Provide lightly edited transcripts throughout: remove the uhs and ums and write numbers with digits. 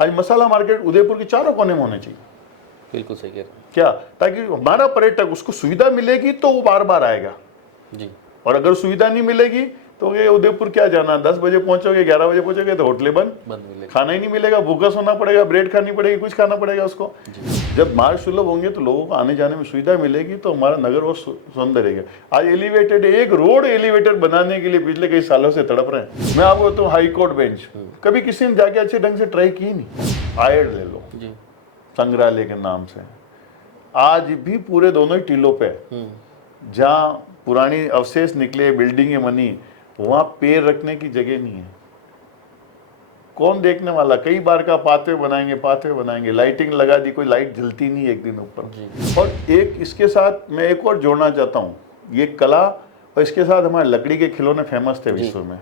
आज मसाला मार्केट उदयपुर के चारों कोने में होने चाहिए। बिल्कुल सही कह रहे हैं क्या, ताकि हमारा पर्यटक, उसको सुविधा मिलेगी तो वो बार बार आएगा। जी। और अगर सुविधा नहीं मिलेगी तो ये उदयपुर क्या जाना, 10 बजे पहुंचोगे, 11 बजे पहुंचोगे तो होटलें बंद मिलेगा, खाना ही नहीं मिलेगा, भूखा सोना पड़ेगा, ब्रेड खानी पड़ेगी, कुछ खाना पड़ेगा उसको। जब मार्ग सुलभ होंगे तो लोगों को आने जाने में सुविधा मिलेगी तो हमारा नगर और सुंदर रहेगा। आज एलिवेटेड, एक रोड एलिवेटेड बनाने के लिए पिछले कई सालों से तड़प रहे हैं। मैं आपको तो हाई कोर्ट बेंच कभी किसी ने जाके अच्छे ढंग से ट्राई की नहीं। आयड ले लो जी, संग्रहालय के नाम से, आज भी पूरे दोनों ही टीलों पे जहाँ पुरानी अवशेष निकले, बिल्डिंगें बनी, वहां पैर रखने की जगह नहीं है। कौन देखने वाला, कई बार का पाथवे बनाएंगे, लाइटिंग लगा दी, कोई लाइट जलती नहीं एक दिन ऊपर। और एक इसके साथ मैं एक और जोड़ना चाहता हूँ, ये कला और इसके साथ हमारे लकड़ी के खिलौने फेमस थे विश्व में।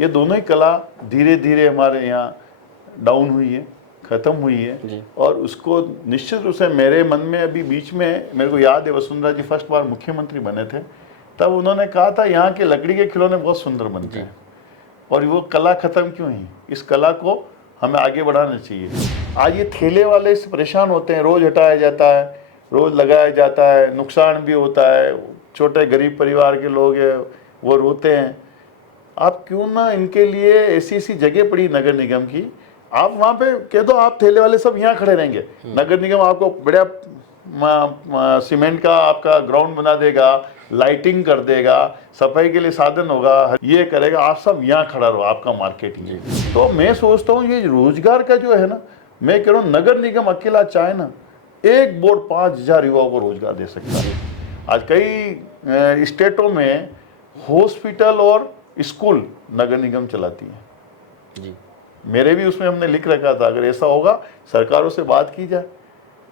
ये दोनों ही कला धीरे धीरे हमारे यहाँ डाउन हुई है, खत्म हुई है। और उसको निश्चित रूप से मेरे मन में अभी बीच में मेरे को याद है, वसुंधरा जी फर्स्ट बार मुख्यमंत्री बने थे, तब उन्होंने कहा था यहाँ के लकड़ी के खिलौने बहुत सुंदर बनते हैं। और वो कला खत्म क्यों है, इस कला को हमें आगे बढ़ाना चाहिए। आज ये ठेले वाले इससे परेशान होते हैं, रोज हटाया जाता है, रोज लगाया जाता है, नुकसान भी होता है, छोटे गरीब परिवार के लोग हैं वो रोते हैं। आप क्यों ना इनके लिए ऐसी ऐसी जगह पड़ी नगर निगम की, आप वहाँ पे कह दो आप ठेले वाले सब यहाँ खड़े रहेंगे, नगर निगम आपको बढ़िया सीमेंट का आपका ग्राउंड बना देगा, लाइटिंग कर देगा, सफाई के लिए साधन होगा, ये करेगा, आप सब यहाँ खड़ा रहो, आपका मार्केट ही। तो मैं सोचता हूँ ये रोजगार का जो है ना, मैं कह रहा हूँ नगर निगम अकेला चाहे ना, एक बोर्ड 5000 युवाओं को रोजगार दे सकता है। आज कई स्टेटों में हॉस्पिटल और स्कूल नगर निगम चलाती है जी। मेरे भी उसमें हमने लिख रखा था, अगर ऐसा होगा सरकारों से बात की जाए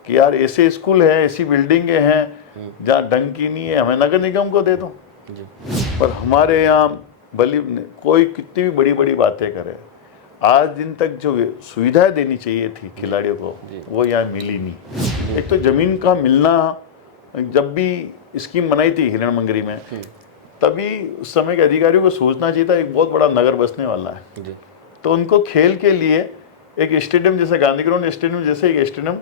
कि यार ऐसे स्कूल हैं, ऐसी बिल्डिंगें हैं जहाँ ढंग की नहीं है, हमें नगर निगम को दे दो जी। पर हमारे यहाँ भली कोई कितनी भी बड़ी बड़ी बातें करे, आज दिन तक जो सुविधाएं देनी चाहिए थी खिलाड़ियों को वो यहाँ मिली नहीं। एक तो जमीन का मिलना, जब भी स्कीम बनाई थी हिरणमंगरी में, तभी उस समय के अधिकारियों को सोचना चाहिए था एक बहुत बड़ा नगर बसने वाला है जी। तो उनको खेल के लिए एक स्टेडियम जैसे गांधी ग्राउंड स्टेडियम जैसे एक स्टेडियम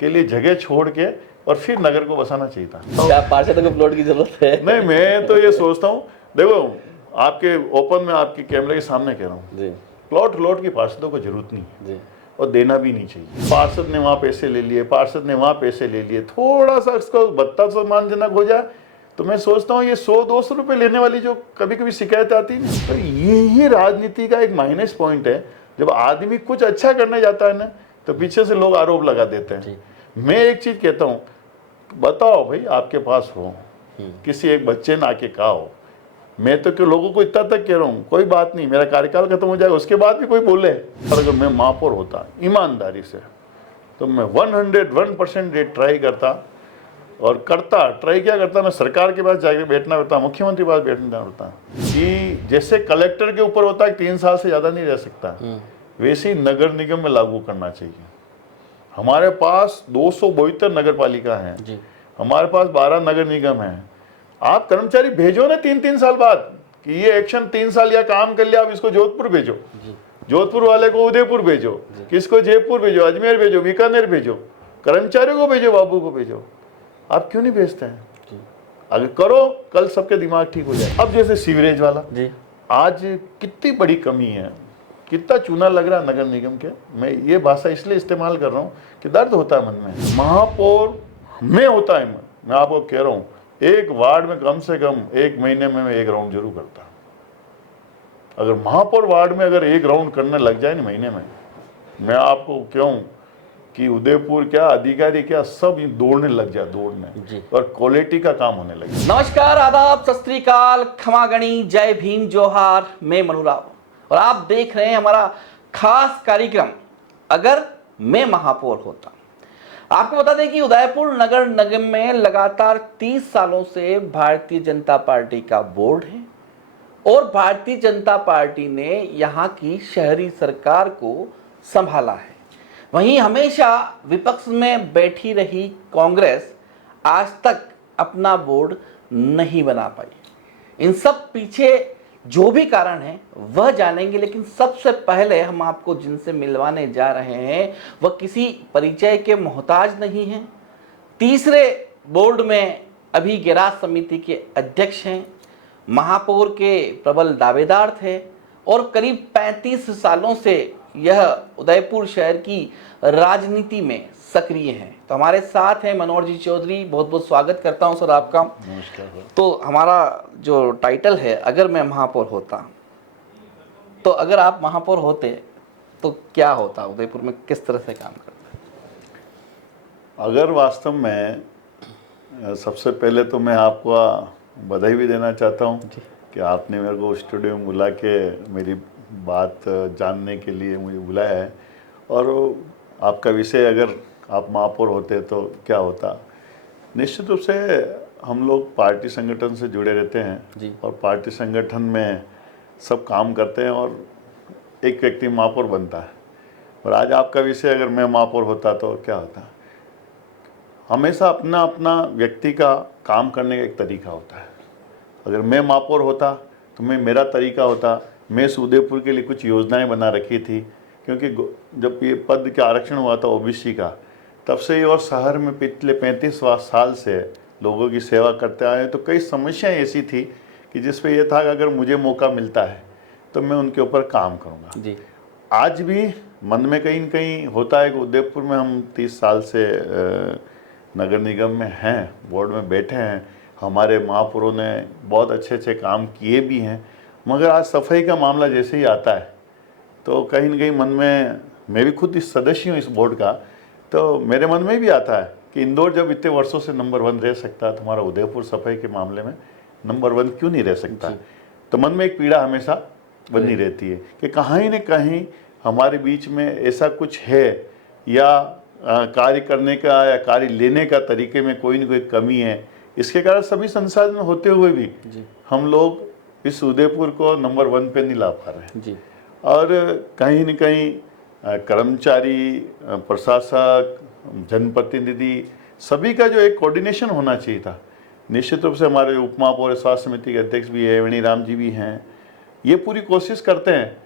के लिए जगह छोड़ के और फिर नगर को बसाना चाहिए था। क्या पार्षद को प्लॉट की जरूरत है? नहीं, मैं तो ये सोचता हूँ, देखो आपके ओपन में आपके कैमरे के सामने कह रहा हूँ, प्लॉट की पार्षदों को जरूरत नहीं है और देना भी नहीं चाहिए। पार्षद ने वहाँ पैसे ले लिए, पार्षद ने वहाँ पैसे ले लिए, थोड़ा सा इसको बत्ता सम्मानजनक हो जाए तो मैं सोचता हूँ ये 100-200 रुपये लेने वाली जो कभी कभी शिकायत आती है, तो यही राजनीति का एक माइनस पॉइंट है। जब आदमी कुछ अच्छा करने जाता है ना तो पीछे से लोग आरोप लगा देते हैं। मैं एक चीज़ कहता हूँ, बताओ भाई आपके पास हो, किसी एक बच्चे ने आके कहा हो, मैं तो क्यों लोगों को इतना तक कह रहा हूँ, कोई बात नहीं, मेरा कार्यकाल खत्म हो जाएगा उसके बाद भी कोई बोले, पर अगर मैं महापौर होता ईमानदारी से तो मैं 101% ये ट्राई करता और करता। ट्राई क्या करता, मैं सरकार के पास जाके बैठना पड़ता, मुख्यमंत्री के पास बैठना पड़ता कि जैसे कलेक्टर के ऊपर होता है 3 साल से ज़्यादा नहीं रह सकता, वैसे ही नगर निगम में लागू करना चाहिए। हमारे पास 272 नगर पालिका हैं, हमारे पास 12 नगर निगम हैं। आप कर्मचारी भेजो ना 3-3 साल बाद कि ये एक्शन 3 साल या काम कर लिया, आप इसको जोधपुर भेजो, जोधपुर वाले को उदयपुर भेजो, किसको जयपुर भेजो, अजमेर भेजो, बीकानेर भेजो, कर्मचारियों को भेजो, बाबू को भेजो। आप क्यों नहीं भेजते हैं? अगर करो कल सबके दिमाग ठीक हो जाए। अब जैसे सीवरेज वाला आज कितनी बड़ी कमी है, कितना चूना लग रहा है नगर निगम के। मैं ये भाषा इसलिए इस्तेमाल कर रहा हूँ कि दर्द होता है मन में। महापौर में होता है, मैं आपको कह रहा हूँ एक वार्ड में कम से कम 1 महीने में मैं 1 राउंड जरूर करता। अगर महापौर वार्ड में अगर 1 राउंड करने लग जाए ना महीने में, मैं आपको क्यों कि उदयपुर क्या अधिकारी क्या सब दौड़ने लग जाए, दौड़ने और क्वालिटी का काम होने लगे। नमस्कार, आदाब, सत श्री अकाल, खमागणी, जय भीम, जोहार। मैं मनु राव और आप देख रहे हैं हमारा खास कार्यक्रम अगर मैं महापौर होता। आपको बता दें कि उदयपुर नगर निगम में लगातार 30 सालों से भारतीय जनता पार्टी का बोर्ड है और भारतीय जनता पार्टी ने यहाँ की शहरी सरकार को संभाला है। वहीं हमेशा विपक्ष में बैठी रही कांग्रेस आज तक अपना बोर्ड नहीं बना पाई। इन सब पीछे जो भी कारण है वह जानेंगे, लेकिन सबसे पहले हम आपको जिनसे मिलवाने जा रहे हैं वह किसी परिचय के मोहताज नहीं हैं। तीसरे बोर्ड में अभी गैराज समिति के अध्यक्ष हैं, महापौर के प्रबल दावेदार थे और करीब 35 सालों से यह उदयपुर शहर की राजनीति में सक्रिय हैं। तो हमारे साथ हैं मनोहर जी चौधरी, बहुत बहुत स्वागत करता हूं सर आपका। नमस्कार सर। तो हमारा जो टाइटल है, अगर मैं महापौर होता, तो अगर आप महापौर होते तो क्या होता, उदयपुर में किस तरह से काम करता? अगर वास्तव में सबसे पहले तो मैं आपको बधाई भी देना चाहता हूं कि आपने मेरे को स्टूडियो में बुला के मेरी बात जानने के लिए मुझे बुलाया है। और आपका विषय, अगर आप महापौर होते तो क्या होता, निश्चित रूप से हम लोग पार्टी संगठन से जुड़े रहते हैं जी। और पार्टी संगठन में सब काम करते हैं और एक व्यक्ति महापौर बनता है। और आज आपका विषय, अगर मैं महापौर होता तो क्या होता, हमेशा अपना अपना व्यक्ति का काम करने का एक तरीका होता है। अगर मैं महापौर होता तो मेरा तरीका होता, मैं इस उदयपुर के लिए कुछ योजनाएं बना रखी थी, क्योंकि जब ये पद का आरक्षण हुआ था ओबीसी का, तब से ही और शहर में पिछले 35 साल से लोगों की सेवा करते आए हैं। तो कई समस्याएं ऐसी थी कि जिस पे ये था कि अगर मुझे मौका मिलता है तो मैं उनके ऊपर काम करूँगा जी। आज भी मन में कहीं न कहीं होता है कि उदयपुर में हम 30 साल से नगर निगम में हैं, बोर्ड में बैठे हैं, हमारे महापौरों ने बहुत अच्छे अच्छे काम किए भी हैं, मगर आज सफाई का मामला जैसे ही आता है तो कहीं न कहीं मन में, मैं भी खुद इस सदस्य हूँ इस बोर्ड का, तो मेरे मन में भी आता है कि इंदौर जब इतने वर्षों से नंबर 1 रह सकता है तो हमारा उदयपुर सफाई के मामले में नंबर 1 क्यों नहीं रह सकता। तो मन में एक पीड़ा हमेशा बनी रहती है कि कहीं न कहीं हमारे बीच में ऐसा कुछ है, या कार्य करने का या कार्य लेने का तरीके में कोई न कोई कमी है। इसके कारण सभी संसाधन होते हुए भी हम लोग इस उदयपुर को नंबर 1 पे नहीं ला पा रहे हैं। जी। और कहीं न कहीं कर्मचारी, प्रशासक, जनप्रतिनिधि, सभी का जो एक कोऑर्डिनेशन होना चाहिए था। निश्चित रूप से हमारे उप महापौर स्वास्थ्य समिति के अध्यक्ष भी है, वेणी राम जी भी हैं, ये पूरी कोशिश करते हैं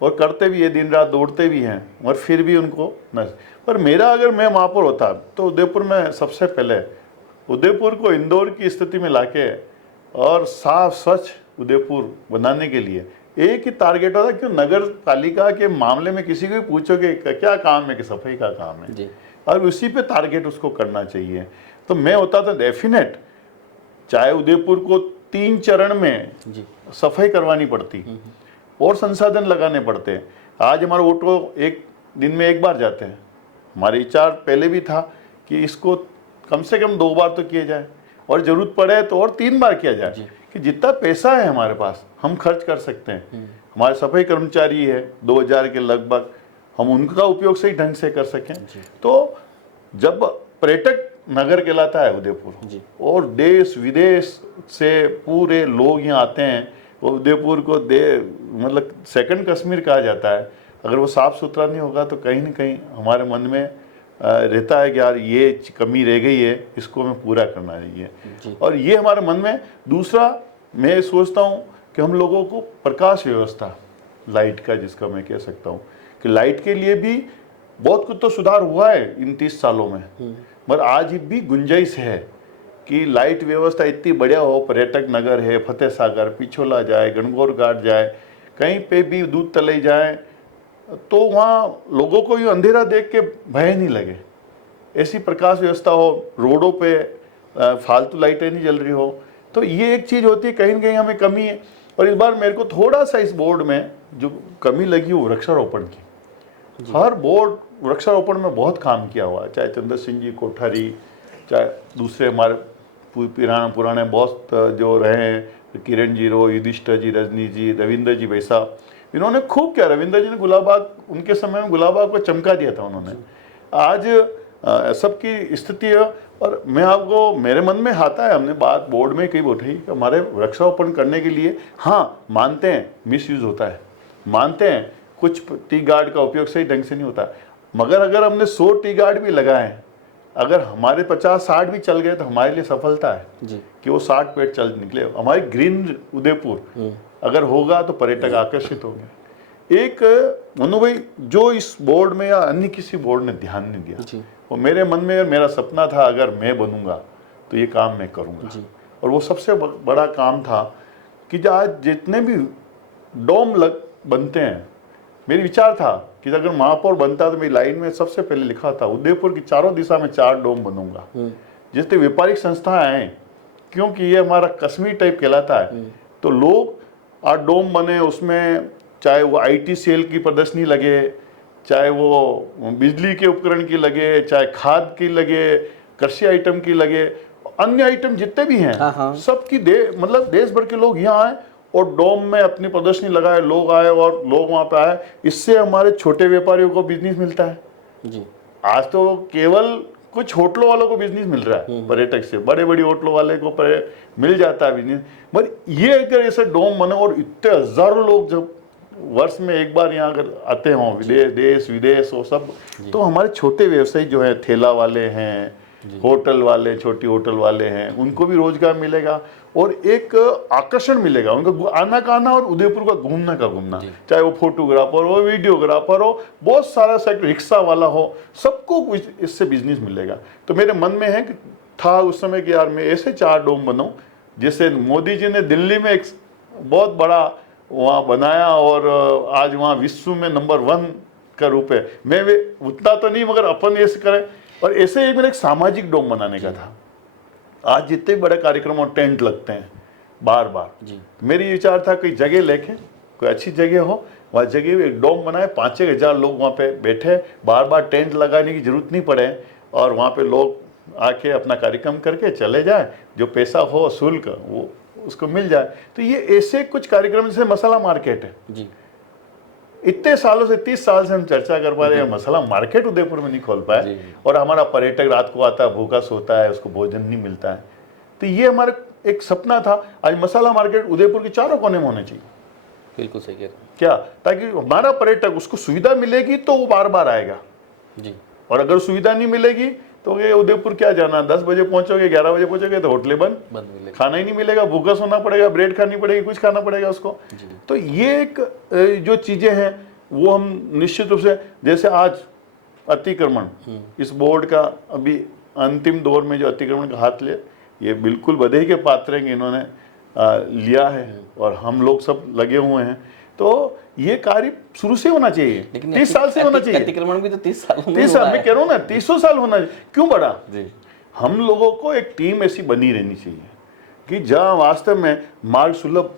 और करते भी है, दिन रात दौड़ते भी हैं, और फिर भी उनको न। पर मेरा, अगर मैं महापौर होता तो उदयपुर में सबसे पहले उदयपुर को इंदौर की स्थिति में लाके और साफ स्वच्छ उदयपुर बनाने के लिए एक ही टारगेट होता। क्यों नगर पालिका के मामले में किसी को भी पूछोगे क्या काम है, कि सफाई का काम है जी। और उसी पे टारगेट उसको करना चाहिए। तो मैं होता तो डेफिनेट, चाहे उदयपुर को 3 चरण में जी। सफाई करवानी पड़ती और संसाधन लगाने पड़ते हैं। आज हमारे ऑटो एक दिन में 1 बार जाते हैं, हमारे विचार पहले भी था कि इसको कम से कम 2 बार तो किया जाए, और ज़रूरत पड़े तो और 3 बार किया जाए, कि जितना पैसा है हमारे पास हम खर्च कर सकते हैं। हमारे सफाई कर्मचारी है 2000 के लगभग, हम उनका उपयोग सही ढंग से कर सकें। तो जब पर्यटक नगर कहलाता है उदयपुर, और देश विदेश से पूरे लोग यहाँ आते हैं, उदयपुर को मतलब सेकंड कश्मीर कहा जाता है। अगर वो साफ़ सुथरा नहीं होगा तो कहीं ना कहीं हमारे मन में रहता है कि यार ये कमी रह गई है, इसको हमें पूरा करना चाहिए। और ये हमारे मन में। दूसरा, मैं सोचता हूँ कि हम लोगों को प्रकाश व्यवस्था, लाइट का, जिसका मैं कह सकता हूँ कि लाइट के लिए भी बहुत कुछ तो सुधार हुआ है इन 30 सालों में, मगर आज भी गुंजाइश है कि लाइट व्यवस्था इतनी बढ़िया हो। पर्यटक नगर है, फतेह सागर, पिछोला जाए, गणगौर घाट जाए, कहीं पे भी दूध तले जाए तो वहाँ लोगों को ये अंधेरा देख के भय नहीं लगे, ऐसी प्रकाश व्यवस्था हो। रोडों पे फालतू लाइटें नहीं जल रही हो। तो ये एक चीज़ होती है, कहीं ना कहीं हमें कमी है। और इस बार मेरे को थोड़ा सा इस बोर्ड में जो कमी लगी वो वृक्षारोपण की। हर बोर्ड वृक्षारोपण में बहुत काम किया हुआ है, चाहे चंद्र सिंह जी कोठारी, चाहे दूसरे हमारे पुराने बहुत जो रहे हैं, किरण जी रो, युधिष्ठिर जी, रजनी जी, रविंद्र जी वैसा, इन्होंने खूब किया। रविंद्र जी ने गुलाबाग, उनके समय में गुलाबाग को चमका दिया था उन्होंने। आज सबकी स्थिति है। और मैं आपको, मेरे मन में आता है, हमने बात बोर्ड में कई उठाई कि हमारे वृक्षारोपण करने के लिए, हाँ मानते हैं मिसयूज होता है, मानते हैं कुछ टी गार्ड का उपयोग सही ढंग से नहीं होता, मगर अगर हमने 100 टी गार्ड भी लगाए, अगर हमारे 50-60 भी चल गए तो हमारे लिए सफलता है जी। कि वो 60 पेड़ चल निकले। हमारे ग्रीन उदयपुर अगर होगा तो पर्यटक आकर्षित होंगे। एक मनु भाई, जो इस बोर्ड में या अन्य किसी बोर्ड ने ध्यान नहीं दिया, वो मेरे मन में मेरा सपना था, अगर मैं बनूंगा तो ये काम मैं करूंगा। और वो सबसे बड़ा काम था कि आज जितने भी डोम बनते हैं, मेरी विचार था कि अगर महापौर बनता तो मेरी लाइन में सबसे पहले लिखा था उदयपुर की चारों दिशा में 4 डोम बनूंगा। जितने व्यापारिक संस्थाएं आए, क्योंकि ये हमारा कश्मीर टाइप कहलाता है, तो लोग 8 डोम बने, उसमें चाहे वो IT सेल की प्रदर्शनी लगे, चाहे वो बिजली के उपकरण की लगे, चाहे खाद की लगे, कृषि आइटम की लगे, अन्य आइटम जितने भी हैं, सबकी मतलब देश भर के लोग यहाँ आए और डोम में अपनी प्रदर्शनी लगाए, लोग आए और लोग वहाँ पे आए। इससे हमारे छोटे व्यापारियों को बिजनेस मिलता है जी। आज तो केवल कुछ होटलों वालों को बिजनेस मिल रहा है पर्यटक से, बड़े बड़ी होटलों वाले को मिल जाता है बिजनेस। पर ये अगर ऐसे डोम बने और इतने हजारों लोग जब वर्ष में एक बार यहाँ अगर आते हों, देश विदेश हो सब, तो हमारे छोटे व्यवसायी जो है, ठेला वाले हैं, होटल वाले, छोटी होटल वाले हैं, उनको भी रोजगार मिलेगा और एक आकर्षण मिलेगा उनका आना का आना और उदयपुर का घूमना का घूमना। चाहे वो फोटोग्राफर हो, वीडियोग्राफर हो, बहुत सारा सेक्टर, रिक्शा वाला हो, सबको इससे बिजनेस मिलेगा। तो मेरे मन में है कि था उस समय कि यार मैं ऐसे 4 डोम बनाऊं, जैसे मोदी जी ने दिल्ली में एक बहुत बड़ा वहाँ बनाया और आज वहाँ विश्व में नंबर 1 का रूप है। मैं वे उतना तो नहीं, मगर अपन ऐसे करें। और ऐसे ही मेरा एक सामाजिक डोम बनाने का था। आज जितने बड़े कार्यक्रम और टेंट लगते हैं बार बार, मेरी विचार था कोई जगह लेके, कोई अच्छी जगह हो, वहाँ जगह एक डोम बनाए, 5-6 हज़ार लोग वहाँ पे बैठे, बार बार टेंट लगाने की जरूरत नहीं पड़े और वहाँ पे लोग आके अपना कार्यक्रम करके चले जाए, जो पैसा हो शुल्क वो उसको मिल जाए। तो ये ऐसे कुछ कार्यक्रम, जैसे मसाला मार्केट है जी, इतने सालों से 30 साल से हम चर्चा कर पा रहे हैं, मसाला मार्केट उदयपुर में नहीं खोल पाए और हमारा पर्यटक रात को आता है, भूखा सोता है, उसको भोजन नहीं मिलता है। तो ये हमारा एक सपना था, आज मसाला मार्केट उदयपुर के चारों कोने में होने चाहिए। बिल्कुल सही कह रहे हैं। क्या, ताकि हमारा पर्यटक, उसको सुविधा मिलेगी तो वो बार बार आएगा जी। और अगर सुविधा नहीं मिलेगी तो ये उदयपुर क्या जाना, 10 बजे पहुंचोगे, 11 बजे पहुंचोगे तो होटलें बंद, खाना ही नहीं मिलेगा, भूखा सोना पड़ेगा, ब्रेड खानी पड़ेगी, कुछ खाना पड़ेगा उसको। तो ये एक जो चीजें हैं वो हम निश्चित रूप से, जैसे आज अतिक्रमण, इस बोर्ड का अभी अंतिम दौर में जो अतिक्रमण का हाथ ले, ये बिल्कुल बधाई के पात्र हैं कि इन्होंने लिया है और हम लोग सब लगे हुए हैं। तो ये कार्य शुरू से होना चाहिए, 30 साल से होना चाहिए। अतिक्रमण भी तो 30 साल में 30 साल, मैं कह रहा हूँ ना, 30 साल होना चाहिए। क्यों बढ़ा जी? हम लोगों को एक टीम ऐसी बनी रहनी चाहिए कि जहाँ वास्तव में मार्ग सुलभ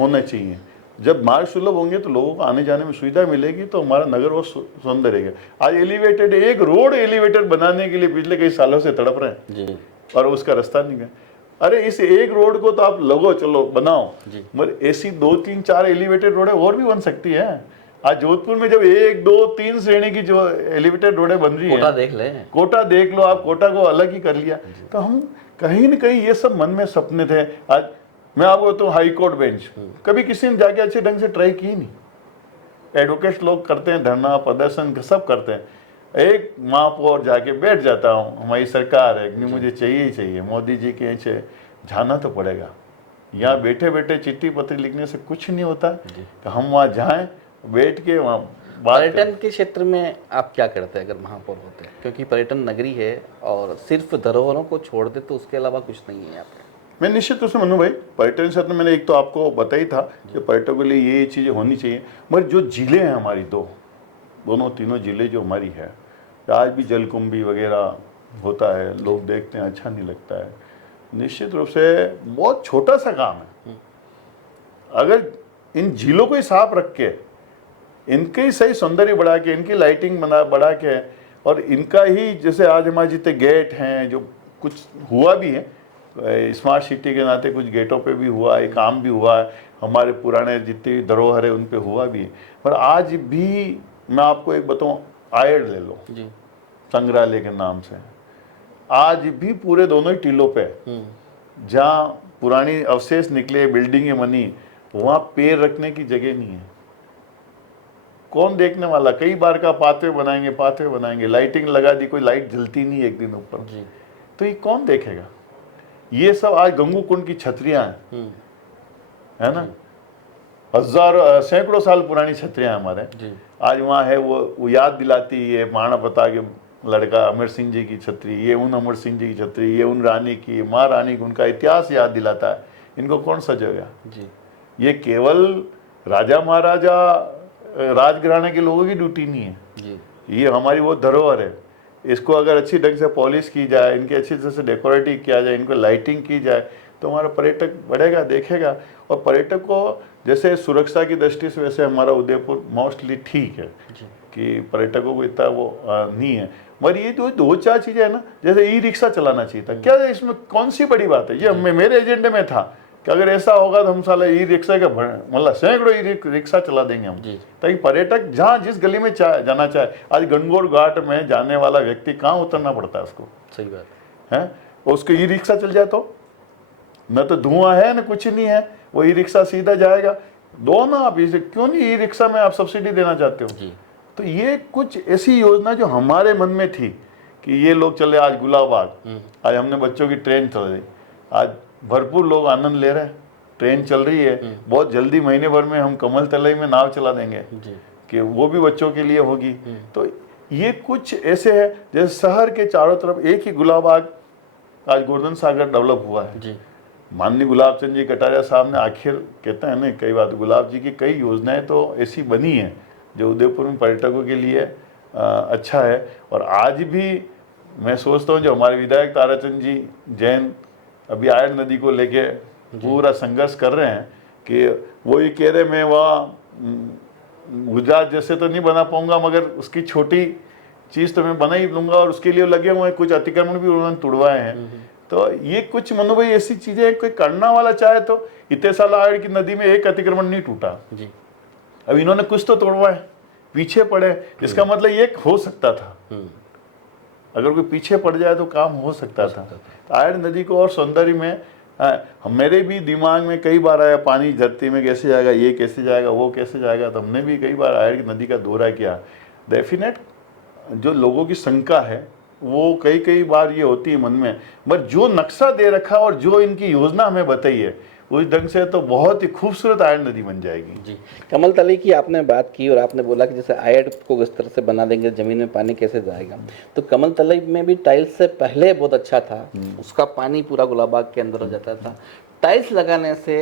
होना चाहिए। जब मार्ग सुलभ होंगे तो लोगों को आने जाने में सुविधा मिलेगी, तो हमारा नगर और सुंदर रहेगा। आज एलिवेटेड, एक रोड एलिवेटेड बनाने के लिए पिछले कई सालों से तड़प रहे हैं जी, और उसका रास्ता नहीं है। अरे इस एक रोड को तो आप लगो, चलो बनाओ, मगर ऐसी 2-3-4 एलिवेटेड रोडें और भी बन सकती है। आज जोधपुर में जब 1, 2, 3 श्रेणी की जो एलिवेटेड रोडें बन रही है, कोटा देख ले, कोटा देख लो आप, कोटा को अलग ही कर लिया। तो हम कहीं न कहीं ये सब मन में सपने थे। आज मैं आपको तो हाई कोर्ट बेंच कभी किसी ने जाके अच्छे ढंग से ट्राई की नहीं। एडवोकेट लोग करते हैं, धरना प्रदर्शन सब करते हैं, एक महापौर जाके बैठ जाता हूँ, हमारी सरकार है कि मुझे चाहिए ही चाहिए, मोदी जी के नीचे जाना तो पड़ेगा। यहाँ बैठे बैठे चिट्ठी पत्र लिखने से कुछ नहीं होता, तो हम वहाँ जाएं, बैठ के वहाँ पर्यटन के क्षेत्र में आप क्या करते हैं अगर महापौर होते हैं? क्योंकि पर्यटन नगरी है और सिर्फ धरोहरों को छोड़ दे तो उसके अलावा कुछ नहीं है यहाँ पे। मैं निश्चित रूप से मनु भाई, पर्यटन क्षेत्र में मैंने एक तो आपको बताई था कि पर्यटकों के लिए ये चीज़ें होनी चाहिए, मगर जो जिले हैं हमारी, दोनों तीनों जिले जो हमारी है, आज भी जलकुंभी वगैरह होता है, लोग देखते हैं, अच्छा नहीं लगता है। निश्चित रूप से बहुत छोटा सा काम है, अगर इन झीलों को ही साफ रख के, इनके ही सही सौंदर्य बढ़ा के, इनकी लाइटिंग बढ़ा के, और इनका ही, जैसे आज हमारे जितने गेट हैं, जो कुछ हुआ भी है स्मार्ट सिटी के नाते, कुछ गेटों पे भी हुआ है, काम भी हुआ है, हमारे पुराने जितने धरोहर है उन पे हुआ भी है। पर आज भी मैं आपको एक बताऊँ, आयड ले लो जी, संग्रहालय के नाम से, आज भी पूरे दोनों ही टीलों पे जहाँ पुरानी अवशेष निकले, बिल्डिंगें बनी, वहाँ पैर रखने की जगह नहीं है। कौन देखने वाला? कई बार का पाथवे बनाएंगे, लाइटिंग लगा दी, कोई लाइट जलती नहीं एक दिन ऊपर, तो ये कौन देखेगा? ये सब आज गंगू कुंड की छतरियां हैं, है ना, हजारों सैकड़ों साल पुरानी छतरियाँ हमारे जी आज वहाँ है। वो याद दिलाती है महाराणा प्रताप के लड़का अमर सिंह जी की छतरी, ये उन अमर सिंह जी की छतरी, ये उन रानी की, महारानी की, उनका इतिहास याद दिलाता है। इनको कौन सजेगा? जी ये केवल राजा महाराजा राजघराने के लोगों की ड्यूटी नहीं है, जी ये हमारी वो धरोहर है। इसको अगर अच्छी ढंग से पॉलिश की जाए, इनके अच्छी तरह से डेकोरेटिव किया जाए, इनको लाइटिंग की जाए, तो हमारा पर्यटक बढ़ेगा, देखेगा। और पर्यटक को जैसे सुरक्षा की दृष्टि से वैसे हमारा उदयपुर मोस्टली ठीक है जी कि पर्यटकों को इतना वो नहीं है। मगर ये जो दो चार चीज़ें है ना, जैसे ई रिक्शा चलाना चाहिए था, क्या इसमें कौन सी बड़ी बात है? ये मेरे एजेंडे में था कि अगर ऐसा होगा तो हम साला ई रिक्शा का मतलब सैकड़ों ई रिक्शा चला देंगे हम, ताकि पर्यटक जहाँ जिस गली में जाना चाहे। आज गणगौर घाट में जाने वाला व्यक्ति कहाँ उतरना पड़ता है उसको? सही बात है उसको ई रिक्शा चल जाए तो न तो धुआं है न कुछ नहीं है, वो ई रिक्शा सीधा जाएगा। दो ना आप इसे, क्यों नहीं ई रिक्शा में आप सब्सिडी देना चाहते हो? जी तो ये कुछ ऐसी योजना जो हमारे मन में थी कि ये लोग चले आज गुलाबाग, आज हमने बच्चों की ट्रेन चल रही, आज भरपूर लोग आनंद ले रहे हैं, ट्रेन चल रही है। बहुत जल्दी महीने भर में हम कमल तलई में नाव चला देंगे जी कि वो भी बच्चों के लिए होगी। तो ये कुछ ऐसे है जैसे शहर के चारों तरफ एक ही गुलाबाग, आज गोवर्धन सागर डेवलप हुआ है। जी माननीय गुलाब चंद जी कटारिया साहब ने आखिर कहते हैं ना कई बात, गुलाब जी की कई योजनाएं तो ऐसी बनी हैं जो उदयपुर में पर्यटकों के लिए अच्छा है। और आज भी मैं सोचता हूँ जो हमारे विधायक ताराचंद जी जैन अभी आयड़ नदी को लेके पूरा संघर्ष कर रहे हैं कि वो ये कह रहे मैं वहाँ गुजरात जैसे तो नहीं बना पाऊंगा, मगर उसकी छोटी चीज़ तो मैं बना ही लूँगा। और उसके लिए लगे हुए हैं, कुछ अतिक्रमण भी उन्होंने तुड़वाए हैं। तो ये कुछ मनु भाई ऐसी चीज़ें कोई करना वाला चाहे तो, इतने साल आयड़ की नदी में एक अतिक्रमण नहीं टूटा जी अब इन्होंने कुछ तो तोड़वाए, पीछे पड़े, इसका मतलब ये हो सकता था। अगर कोई पीछे पड़ जाए तो काम हो सकता था। तो आयड़ नदी को और सौंदर्य में मेरे भी दिमाग में कई बार आया, पानी धरती में कैसे जाएगा, ये कैसे जाएगा, वो कैसे जाएगा। तो हमने भी कई बार आयड़ नदी का दौरा किया। डेफिनेट जो लोगों की शंका है वो कई बार ये होती है मन में, मगर जो नक्शा दे रखा और जो इनकी योजना हमें बताई है उस ढंग से तो बहुत ही खूबसूरत आयड़ नदी बन जाएगी। जी कमल तलई की आपने बात की और आपने बोला कि जैसे आयड़ को इस तरह से बना देंगे, जमीन में पानी कैसे जाएगा। तो कमल तलई में भी टाइल्स से पहले बहुत अच्छा था, उसका पानी पूरा गुलाबाग के अंदर हो जाता था। टाइल्स लगाने से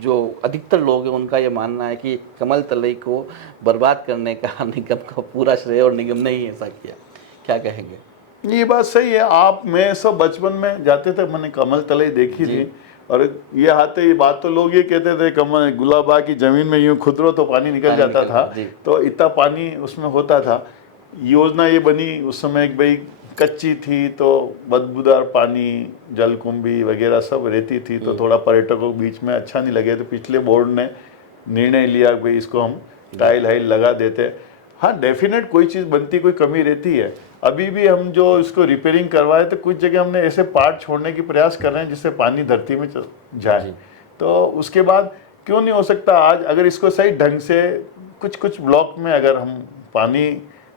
जो अधिकतर लोग हैं उनका ये मानना है कि कमल तलई को बर्बाद करने का निगम का पूरा श्रेय और निगम ने ही ऐसा किया, क्या कहेंगे? ये बात सही है। आप मैं सब बचपन में जाते थे, मैंने कमल तलई देखी थी, और ये आते ये बात तो लोग ये कहते थे कमल गुलाबा की जमीन में यूं खुदरो तो पानी निकल जाता था, तो इतना पानी उसमें होता था। योजना ये बनी उस समय एक भाई कच्ची थी तो बदबूदार पानी, जलकुंभी वगैरह सब रहती थी, तो थोड़ा पर्यटकों के बीच में अच्छा नहीं लगे। तो पिछले बोर्ड ने निर्णय लिया कि भाई इसको हम टाइल हाइल लगा देते। हाँ डेफिनेट कोई चीज़ बनती कोई कमी रहती है। अभी भी हम जो इसको रिपेयरिंग करवाए तो कुछ जगह हमने ऐसे पार्ट छोड़ने की प्रयास कर रहे हैं जिससे पानी धरती में जाए। तो उसके बाद क्यों नहीं हो सकता आज अगर इसको सही ढंग से कुछ ब्लॉक में अगर हम पानी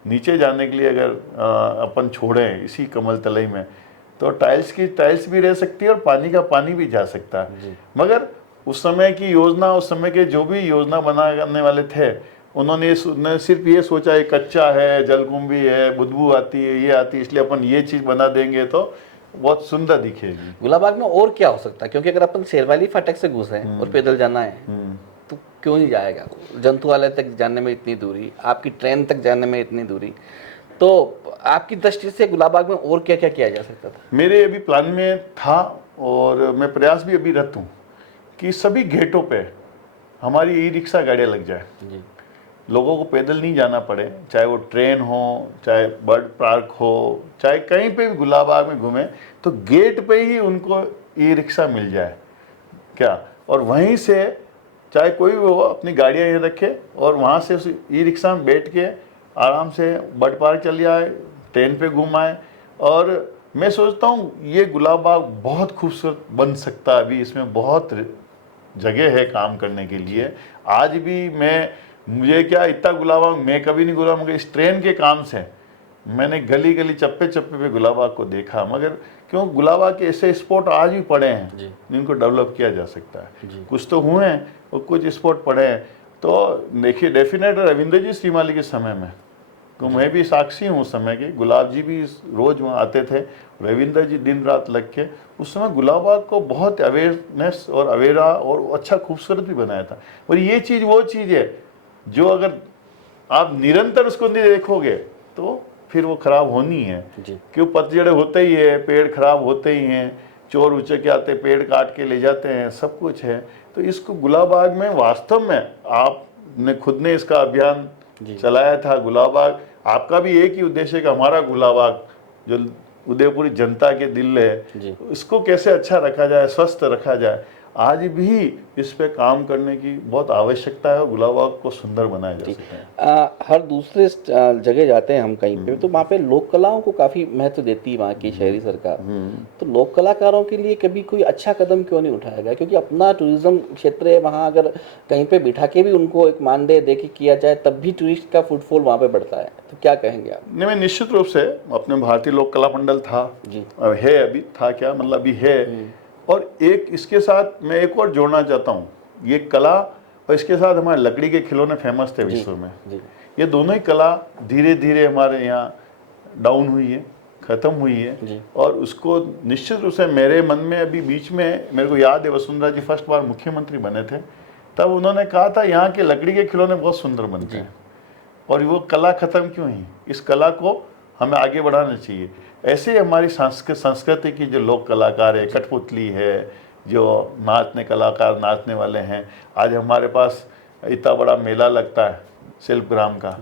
नीचे जाने के लिए अगर अपन छोड़ें इसी कमल तलई में, तो टाइल्स की टाइल्स भी रह सकती है और पानी का पानी भी जा सकता है। मगर उस समय की योजना, उस समय के जो भी योजना बनाने वाले थे उन्होंने सिर्फ ये सोचा है कच्चा है, जलकुंभी है, बदबू आती है, ये आती है, इसलिए अपन ये चीज़ बना देंगे तो बहुत सुंदर दिखेगी। गुलाबाग में और क्या हो सकता है? क्योंकि अगर अपन शेरवाली फाटक से घुसे और पैदल जाना है तो क्यों नहीं जाएगा? जंतुआलय तक जाने में इतनी दूरी, आपकी ट्रेन तक जाने में इतनी दूरी, तो आपकी दृष्टि से गुलाबाग में और क्या क्या किया जा सकता था? मेरे अभी प्लान में था और मैं प्रयास भी अभी रत हूँ कि सभी गेटों पे हमारी ई रिक्शा गाड़ियाँ लग जाए, लोगों को पैदल नहीं जाना पड़े, चाहे वो ट्रेन हो, चाहे बर्ड पार्क हो, चाहे कहीं पे भी गुलाबाग में घूमें तो गेट पे ही उनको ई रिक्शा मिल जाए क्या, और वहीं से चाहे कोई भी हो अपनी गाड़ियाँ यहाँ रखे और वहाँ से उस ई रिक्शा में बैठ के आराम से बर्ड पार्क चले आए, ट्रेन पे घूम आए। और मैं सोचता हूँ ये गुलाबाग बहुत खूबसूरत बन सकता है। अभी इसमें बहुत जगह है काम करने के लिए। आज भी मुझे क्या इतना गुलाबाग मैं कभी नहीं घूमा, मगर इस ट्रेन के काम से मैंने गली गली चप्पे चप्पे पे गुलाबाग को देखा, मगर क्यों गुलाबाग के ऐसे स्पॉट आज भी पड़े हैं जिनको डेवलप किया जा सकता है। कुछ तो हुए हैं और कुछ स्पॉट पड़े हैं। तो देखिए डेफिनेट रविंद्र जी श्रीमाली के समय में, तो मैं भी साक्षी हूँ उस समय की, गुलाब जी भी रोज वहाँ आते थे, रविंद्र जी दिन रात लग के उस समय गुलाबाग को बहुत अवेयरनेस और अवेरा और अच्छा खूबसूरत भी बनाया था। और ये चीज़ वो चीज़ है जो अगर आप निरंतर उसको नहीं देखोगे तो फिर वो खराब होनी है। क्यों, पतझड़ होते ही है, पेड़ खराब होते ही हैं, चोर उचे के आते पेड़ काट के ले जाते हैं, सब कुछ है। तो इसको गुलाबाग में वास्तव में आपने खुद ने इसका अभियान चलाया था। गुलाबाग आपका भी एक ही उद्देश्य है कि हमारा गुलाबाग जो उदयपुरी जनता के दिल है इसको कैसे अच्छा रखा जाए, स्वस्थ रखा जाए। आज भी इस पे काम करने की बहुत आवश्यकता है और गुलाबाग को सुंदर बनाया जा सकता है। हर दूसरे जगह जाते हैं हम कहीं पे, तो वहाँ पे लोक कलाओं को काफ़ी महत्व देती है वहाँ की शहरी सरकार। तो लोक कलाकारों के लिए कभी कोई अच्छा कदम क्यों नहीं उठाया गया? क्योंकि अपना टूरिज्म क्षेत्र है, वहाँ अगर कहीं पे बिठा के भी उनको एक मानदेय दे के किया जाए तब भी टूरिस्ट का फुटफॉल वहाँ पे बढ़ता है। तो क्या कहेंगे आप? नहीं, मैं निश्चित रूप से अपने भारतीय लोक कला मंडल था जी, अब है, अभी था क्या मतलब अभी है। और एक इसके साथ मैं एक और जोड़ना चाहता हूँ, ये कला और इसके साथ हमारे लकड़ी के खिलौने फेमस थे विश्व में। ये दोनों ही कला धीरे धीरे हमारे यहाँ डाउन हुई है, ख़त्म हुई है। और उसको निश्चित रूप से मेरे मन में अभी बीच में मेरे को याद है वसुंधरा जी फर्स्ट बार मुख्यमंत्री बने थे, तब उन्होंने कहा था यहाँ के लकड़ी के खिलौने बहुत सुंदर बनते हैं और वो कला ख़त्म क्यों हुई, इस कला को हमें आगे बढ़ाना चाहिए। ऐसे हमारी संस्कृति की जो लोक कलाकार है, कठपुतली है, जो नाचने कलाकार नाचने वाले हैं, आज हमारे पास इतना बड़ा मेला लगता है शिल्पग्राम का,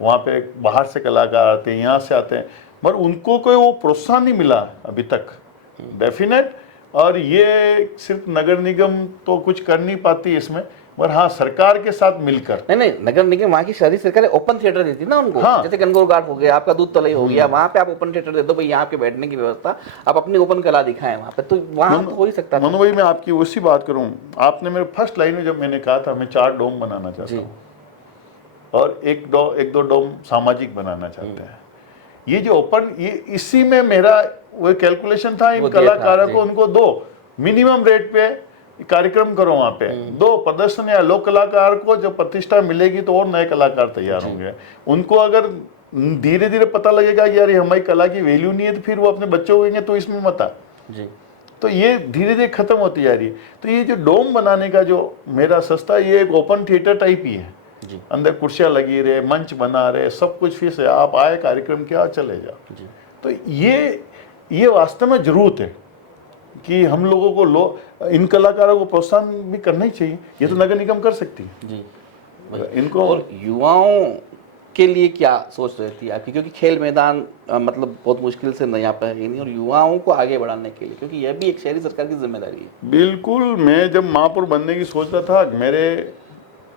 वहाँ पे बाहर से कलाकार आते हैं, यहाँ से आते हैं, मगर उनको कोई वो प्रोत्साहन नहीं मिला अभी तक डेफिनेट। और ये सिर्फ नगर निगम तो कुछ कर नहीं पाती इसमें, पर हाँ सरकार के साथ मिलकर। नहीं, नगर निगम वहाँ की शहरी सरकार ओपन थिएटर देती ना उनको। हाँ। जैसे गणगौर घाट हो गया, आपका दूध तलई हो गया, वहाँ पे आप ओपन थिएटर दे दो भाई, यहाँ पे बैठने की व्यवस्था, आप अपनी ओपन कला दिखाएं वहाँ पे, तो वहाँ तो हो ही सकता है। भाई मैं आपकी उसी बात करूँ, आपने मेरे फर्स्ट लाइन में जब मैंने कहा था मैं 4 डोम बनाना चाहता हूँ और एक दो डोम सामाजिक बनाना चाहते हैं, ये जो ओपन, ये इसी में मेरा वो कैलकुलेशन था, इन कलाकारों को उनको दो मिनिमम रेट पे कार्यक्रम करो, वहाँ पे 2 प्रदर्शन या लोक कलाकार को जब प्रतिष्ठा मिलेगी तो और नए कलाकार तैयार होंगे। उनको अगर धीरे धीरे पता लगेगा कि यार ये हमारी कला की वैल्यू नहीं है, तो फिर वो अपने बच्चों को कहेंगे तो इसमें मत आ। तो ये धीरे धीरे खत्म होती जा रही है। तो ये जो डोम बनाने का जो मेरा सस्ता, ये एक ओपन थिएटर टाइप ही है, अंदर कुर्सियाँ लगी रहे, मंच बना रहे, सब कुछ फिर से आप आए कार्यक्रम किया चले जाओ। तो ये वास्तव में जरूरत है कि हम लोगों को इन कलाकारों को प्रोत्साहन भी करना ही चाहिए। ये तो नगर निगम कर सकती है इनको। और युवाओं के लिए क्या सोच रहती है आपकी? क्योंकि खेल मैदान मतलब बहुत मुश्किल से यहाँ पर है नहीं, और युवाओं को आगे बढ़ाने के लिए, क्योंकि यह भी एक शहरी सरकार की जिम्मेदारी है। बिल्कुल, मैं जब महापौर बनने की सोच रहा था, मेरे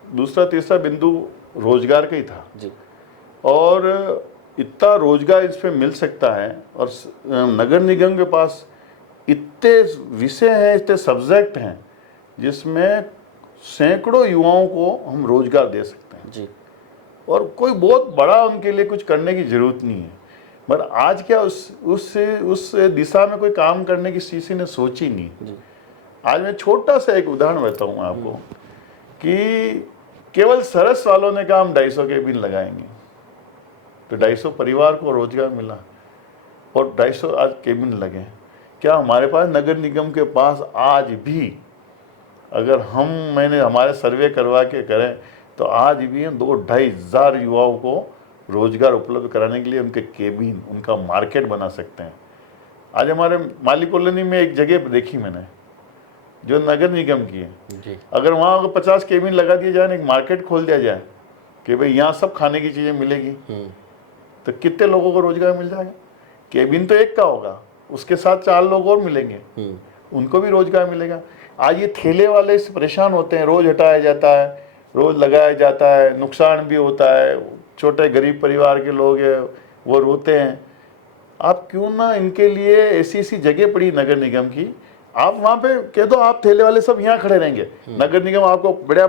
दूसरा तीसरा बिंदु रोजगार का ही था और इतना रोजगार इस पे मिल सकता है और नगर निगम के पास इतने विषय हैं, इतने सब्जेक्ट हैं जिसमें सैकड़ों युवाओं को हम रोजगार दे सकते हैं और कोई बहुत बड़ा उनके लिए कुछ करने की जरूरत नहीं है। पर आज क्या उस दिशा में कोई काम करने की किसी ने सोची नहीं। आज मैं छोटा सा एक उदाहरण देता हूँ आपको कि केवल सरस वालों ने कहा हम 250 केबिन लगाएंगे, तो 250 परिवार को रोजगार मिला और 250 आज केबिन लगे। क्या हमारे पास नगर निगम के पास आज भी, अगर मैंने हमारे सर्वे करवा के करें तो आज भी 2-2.5 हज़ार युवाओं को रोजगार उपलब्ध कराने के लिए उनके केबिन, उनका मार्केट बना सकते हैं। आज हमारे माली कॉलोनी में एक जगह देखी मैंने जो नगर निगम की है, अगर वहाँ 50 केबिन लगा दिए जाए, एक मार्केट खोल दिया जाए कि भाई यहाँ सब खाने की चीज़ें मिलेगी, तो कितने लोगों को रोजगार मिल जाएगा। केबिन तो एक का होगा, उसके साथ 4 लोग और मिलेंगे, उनको भी रोजगार मिलेगा। आज ये ठेले वाले से परेशान होते हैं, रोज हटाया जाता है, रोज लगाया जाता है, नुकसान भी होता है, छोटे गरीब परिवार के लोग हैं वो रोते हैं। आप क्यों ना इनके लिए ऐसी जगह पड़ी नगर निगम की, आप वहाँ पे कह दो आप ठेले वाले सब यहाँ खड़े रहेंगे, नगर निगम आपको बढ़िया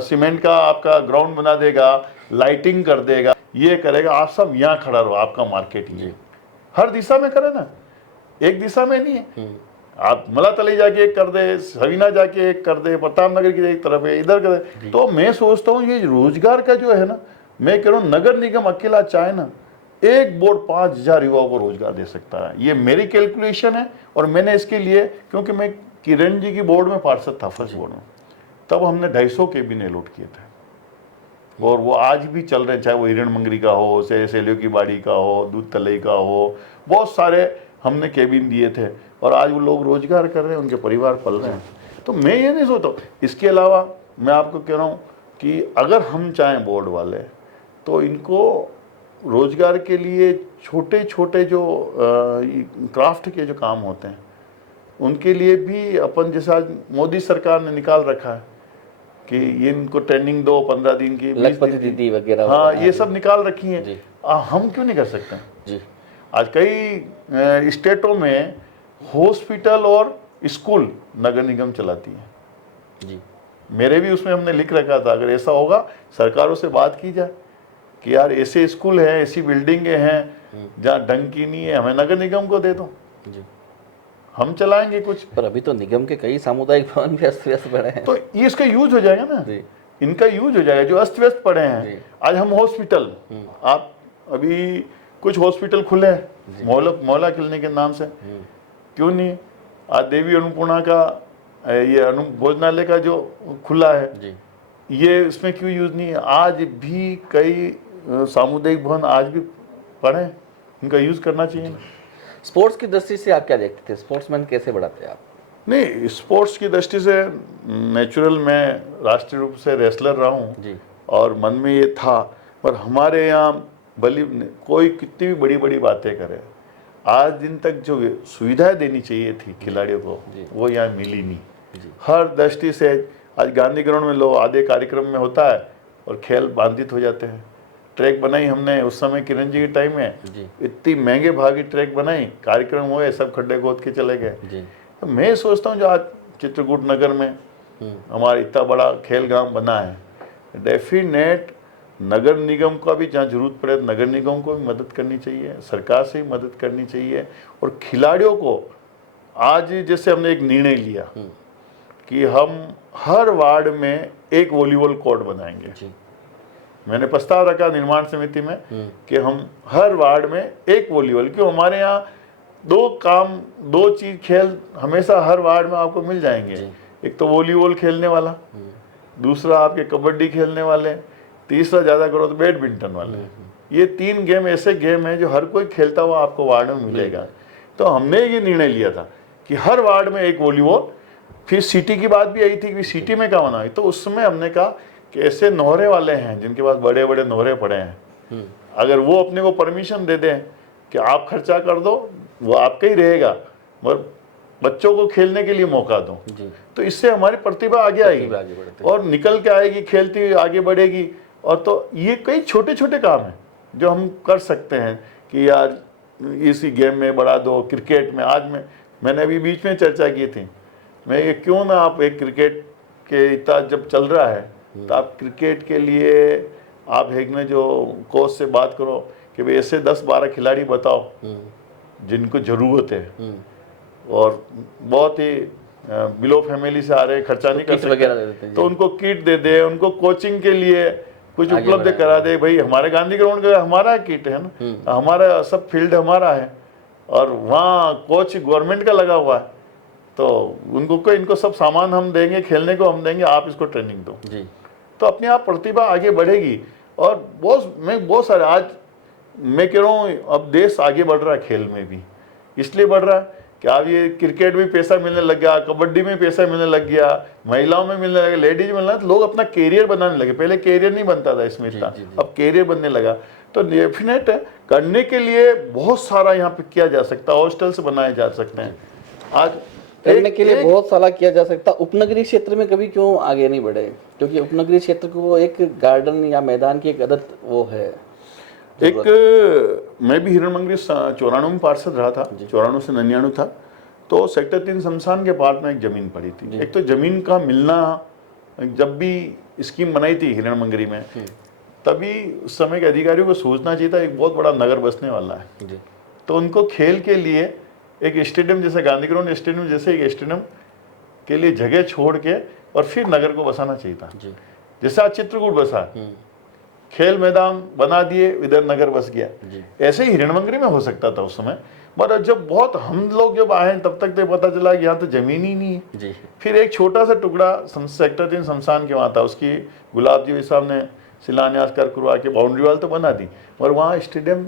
सीमेंट का आपका ग्राउंड बना देगा, लाइटिंग कर देगा, ये करेगा, आप सब यहाँ खड़ा रहो, आपका मार्केट ही है। हर दिशा में करे ना, एक दिशा में नहीं है। आप मलातली जाके एक कर दे, सवीना जाके एक कर दे, प्रताप नगर की एक तरफ है, इधर कर दे। तो मैं सोचता हूँ ये रोजगार का जो है ना, मैं कह रहा हूँ नगर निगम अकेला चाहे ना, एक बोर्ड 5,000 युवाओं को रोजगार दे सकता है। ये मेरी कैलकुलेशन है और मैंने इसके लिए, क्योंकि मैं किरण जी की बोर्ड में पार्षद था, फर्स्ट बोर्ड में, तब हमने 250 केबिन अलॉट किए थे और वो आज भी चल रहे हैं, चाहे वो हिरण मंगरी का हो, चाहे सेलियो की बाड़ी का हो, दूध तलई का हो, बहुत सारे हमने केबिन दिए थे और आज वो लोग रोजगार कर रहे हैं, उनके परिवार पल रहे हैं। तो मैं ये नहीं सोचता। इसके अलावा मैं आपको कह रहा हूँ कि अगर हम चाहें बोर्ड वाले, तो इनको रोजगार के लिए छोटे छोटे जो क्राफ्ट के जो काम होते हैं उनके लिए भी अपन, जैसे आज मोदी सरकार ने निकाल रखा है कि ये इनको ट्रेनिंग दो 15 दिन की, 20 लखपति दिन की, दीदी वगैरह, हाँ ये सब निकाल रखी है। जी। हम क्यों नहीं कर सकते? जी आज कई स्टेटों में हॉस्पिटल और स्कूल नगर निगम चलाती है। जी मेरे भी उसमें हमने लिख रखा था, अगर ऐसा होगा सरकारों से बात की जाए कि यार ऐसे स्कूल हैं, ऐसी बिल्डिंगें हैं जहाँ ढंग की नहीं है, हमें नगर निगम को दे दो, जी। हम चलाएंगे कुछ। पर अभी तो निगम के कई सामुदायिक भवन भी अस्त व्यस्त पड़े हैं। तो ये इसका यूज हो जाएगा ना, जी इनका यूज हो जाएगा जो अस्त व्यस्त पड़े जी। हैं। आज हम हॉस्पिटल, आप अभी कुछ हॉस्पिटल खुले हैं मोहल्ला क्लिनिक के नाम से, क्यों नहीं? आज देवी अन्नपूर्णा का ये भोजनालय का जो खुला है जी ये, इसमें क्यों यूज नहीं है? आज भी कई सामुदायिक भवन आज भी पड़े हैं, इनका यूज करना चाहिए ना। स्पोर्ट्स की दृष्टि से आप क्या देखते थे? स्पोर्ट्समैन कैसे बढ़ाते हैं आप? नहीं, स्पोर्ट्स की दृष्टि से नेचुरल मैं राष्ट्रीय रूप से रेसलर रहा हूँ जी और मन में ये था, पर हमारे यहाँ भली कोई कितनी भी बड़ी बड़ी बातें करे, आज दिन तक जो सुविधाएं देनी चाहिए थी खिलाड़ियों को वो यहाँ मिली नहीं। हर दृष्टि से आज गांधी ग्राउंड में लो आधे कार्यक्रम में होता है और खेल बाधित हो जाते हैं। ट्रैक बनाई हमने उस समय किरण जी के टाइम में, इतनी महंगे भागी ट्रैक बनाई, कार्यक्रम हुए, सब खड्डे खोद के चले गए। तो मैं सोचता हूँ जो आज चित्रकूट नगर में हमारा इतना बड़ा खेल गांव बना है, डेफिनेट नगर निगम का भी जहाँ जरूरत पड़े नगर निगम को भी मदद करनी चाहिए, सरकार से भी मदद करनी चाहिए। और खिलाड़ियों को आज जैसे हमने एक निर्णय लिया कि हम हर वार्ड में एक वॉलीबॉल कोर्ट बनाएंगे। मैंने प्रस्ताव रखा निर्माण समिति में कि हम हर वार्ड में एक वॉलीबॉल, क्यों हमारे यहाँ दो चीज खेल हमेशा हर वार्ड में आपको मिल जाएंगे। एक तो वॉलीबॉल खेलने वाला, दूसरा आपके कबड्डी खेलने वाले, तीसरा ज़्यादा करो तो बैडमिंटन वाले। ये 3 गेम ऐसे गेम हैं जो हर कोई खेलता हुआ आपको वार्ड में मिलेगा। तो हमने ये निर्णय लिया था कि हर वार्ड में एक वॉलीबॉल। फिर सिटी की बात भी आई थी कि सिटी में क्या होना है, तो उस समय हमने कहा कि ऐसे नोहरे वाले हैं जिनके पास बड़े बड़े नोहरे पड़े हैं, अगर वो अपने को परमिशन दे दें कि आप खर्चा कर दो, वो आपका ही रहेगा, मगर बच्चों को खेलने के लिए मौका दो, तो इससे हमारी प्रतिभा आगे आएगी और निकल के आएगी, खेलती हुई आगे बढ़ेगी। और तो ये कई छोटे छोटे काम हैं जो हम कर सकते हैं कि यार इसी गेम में बढ़ा दो। क्रिकेट में आज मैंने अभी बीच में चर्चा की थी, मैं ये क्यों ना आप एक क्रिकेट के इतना जब चल रहा है तो आप क्रिकेट के लिए आप एक में जो कोच से बात करो कि भाई ऐसे 10-12 खिलाड़ी बताओ जिनको ज़रूरत है और बहुत ही बिलो फैमिली से आ रहे, खर्चा नहीं कर सकते, तो उनको किट दे दे, उनको कोचिंग के लिए कुछ उपलब्ध करा दे। भाई हमारे गांधी ग्राउंड का हमारा किट है ना, हमारा सब फील्ड हमारा है और वहाँ कोच गवर्नमेंट का लगा हुआ है, तो उनको इनको सब सामान हम देंगे, खेलने को हम देंगे, आप इसको ट्रेनिंग दो जी। तो अपने आप प्रतिभा आगे बढ़ेगी। और बहुत सारे आज मैं कह रहा हूँ अब देश आगे बढ़ रहा है, खेल में भी इसलिए बढ़ रहा है कि अब ये क्रिकेट में पैसा मिलने लग गया, कबड्डी में पैसा मिलने लग गया, महिलाओं में मिलने लगा, लेडीज में मिलना, तो लोग अपना कैरियर बनाने लगे। पहले कैरियर नहीं बनता था इसमें इतना, अब कैरियर बनने लगा। तो डेफिनेट है करने के लिए बहुत सारा यहाँ पे किया जा सकता है, हॉस्टल्स बनाए जा सकते हैं आज करने के लिए बहुत सारा किया जा सकता। उपनगरीय क्षेत्र में कभी क्यों आगे नहीं बढ़े? क्योंकि उपनगरीय क्षेत्र को एक गार्डन या मैदान की एक आदत वो है। मैं भी हिरण मंगरी 94 में पार्षद रहा था, 94 से 99 था। तो सेक्टर 3 शमशान के पार्ट में एक जमीन पड़ी थी। एक तो जमीन का मिलना, जब भी स्कीम बनाई थी हिरण मंगरी में तभी उस समय के अधिकारियों को सोचना चाहिए था एक बहुत बड़ा नगर बसने वाला है, जी तो उनको खेल के लिए एक स्टेडियम जैसे गांधी ग्राउंड स्टेडियम जैसे एक स्टेडियम के लिए जगह छोड़ के और फिर नगर को बसाना चाहिए था। जी जैसे आज चित्रकूट बसा, खेल मैदान बना दिए, इधर नगर बस गया। जी ऐसे ही हिरणमंगरी में हो सकता था उस समय, पर जब बहुत हम लोग जब आए तब तक तो पता चला कि यहाँ तो जमीन ही नहीं है। जी फिर एक छोटा सा टुकड़ा सेक्टर 3 शमशान के वहाँ था, उसकी गुलाब जी साहब ने शिलान्यास कर करवा के बाउंड्री वाल तो बना दी, और वहाँ स्टेडियम,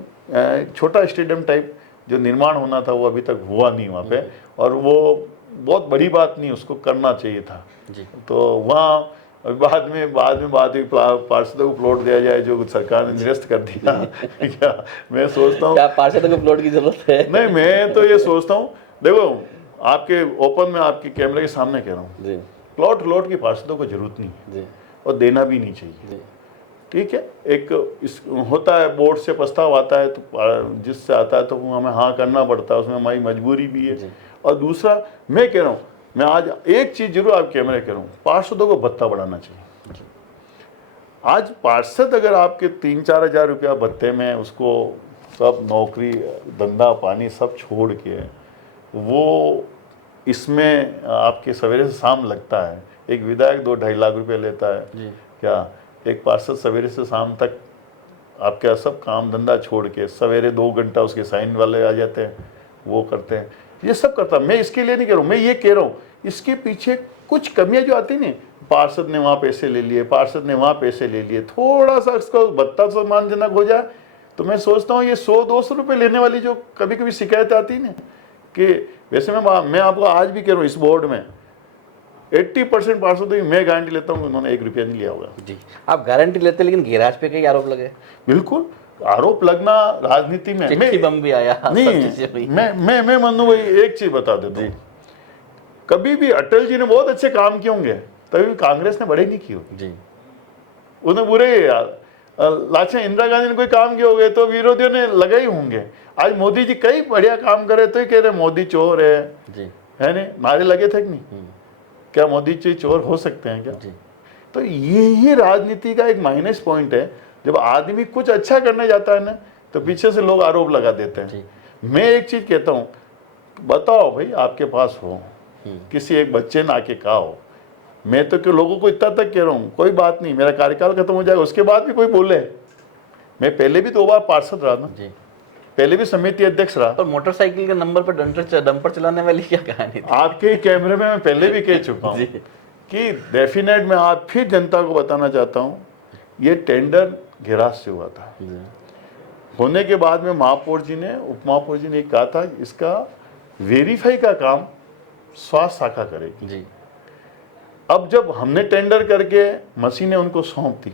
छोटा स्टेडियम टाइप जो निर्माण होना था वो अभी तक हुआ नहीं वहाँ पे, और वो बहुत बड़ी बात नहीं, उसको करना चाहिए था। जी तो वहाँ बाद में बात हुई पार्षदों को प्लॉट दिया जाए, जो सरकार ने निरस्त कर दिया। क्या मैं सोचता हूँ, क्या पार्षदों को प्लॉट की जरूरत है? नहीं मैं तो ये सोचता हूँ, देखो आपके ओपन में आपके कैमरे के सामने कह रहा हूँ, जी प्लॉट की पार्षदों को जरूरत नहीं है जी और देना भी नहीं चाहिए। जी ठीक है, एक इस होता है बोर्ड से प्रस्ताव आता है तो जिससे आता है तो वो हमें हाँ करना पड़ता है, उसमें हमारी मजबूरी भी जी। है। और दूसरा मैं कह रहा हूँ, मैं आज एक चीज जरूर आप कैमरे कह रहा हूँ, पार्षदों को भत्ता बढ़ाना चाहिए। आज पार्षद अगर आपके 3-4 हज़ार रुपया भत्ते में उसको सब नौकरी धंधा पानी सब छोड़ के वो इसमें आपके सवेरे से शाम लगता है, एक विधायक 2-2.5 लाख रुपए लेता है, जी क्या एक पार्षद सवेरे से शाम तक आपका सब काम धंधा छोड़ के सवेरे 2 घंटा उसके साइन वाले आ जाते हैं, वो करते हैं, ये सब करता। मैं इसके लिए नहीं कह रहा हूँ, मैं ये कह रहा हूँ इसके पीछे कुछ कमियां जो आती नहीं, पार्षद ने वहाँ पैसे ले लिए, पार्षद ने वहाँ पैसे ले लिए, थोड़ा सा इसको भत्ता सम्मानजनक हो जाए तो मैं सोचता हूँ ये 100-200 रुपये लेने वाली जो कभी कभी शिकायत आती ना, कि वैसे मैं आपको आज भी कह रहा हूँ इस बोर्ड में 80% पार्षदों की मैं गारंटी लेता हूँ उन्होंने 1 रुपया नहीं लिया होगा। जी आप गारंटी लेते, लेकिन गैराज पे कई आरोप लगे। बिल्कुल, आरोप लगना राजनीति में, चिट्ठी बम भी आया, सब नहीं चीजें हुई। मैं मन्नू भाई एक चीज बता देता हूँ, कभी भी अटल जी ने बहुत अच्छे काम किए होंगे तभी कांग्रेस ने बड़े नहीं किए होंगे जी उन्हें बुरे यार। लाचा इंदिरा गांधी ने कोई काम किए होंगे तो विरोधियों ने लगे ही होंगे। आज मोदी जी कई बढ़िया काम करे तो ही कह रहे मोदी चोर है जी है नहीं, नारे लगे थे कि नहीं? क्या मोदी जी चोर हो सकते हैं क्या? जी तो ये राजनीति का एक माइनस पॉइंट है, जब आदमी कुछ अच्छा करने जाता है ना तो पीछे से लोग आरोप लगा देते हैं। मैं एक चीज कहता हूँ, बताओ भाई आपके पास हो, किसी एक बच्चे ने आके कहा हो, मैं तो क्यों लोगों को इतना तक कह रहा हूँ, कोई बात नहीं मेरा कार्यकाल खत्म हो जाएगा उसके बाद भी कोई बोले, मैं पहले भी 2 बार पार्षद रहा ना जी, पहले भी समिति अध्यक्ष रहा। और मोटरसाइकिल के नंबर पर डंपर चलाने वाली क्या कहानी थी? आपके कैमरे में मैं पहले भी कह चुका हूँ कि डेफिनेट मैं आज फिर जनता को बताना चाहता हूँ, ये टेंडर गिराज से हुआ था। होने के बाद में महापौर जी ने उप महापौर जी ने कहा था इसका वेरीफाई का काम स्वास्थ्य शाखा करेगी। जी अब जब हमने टेंडर करके मशीनें उनको सौंप दी,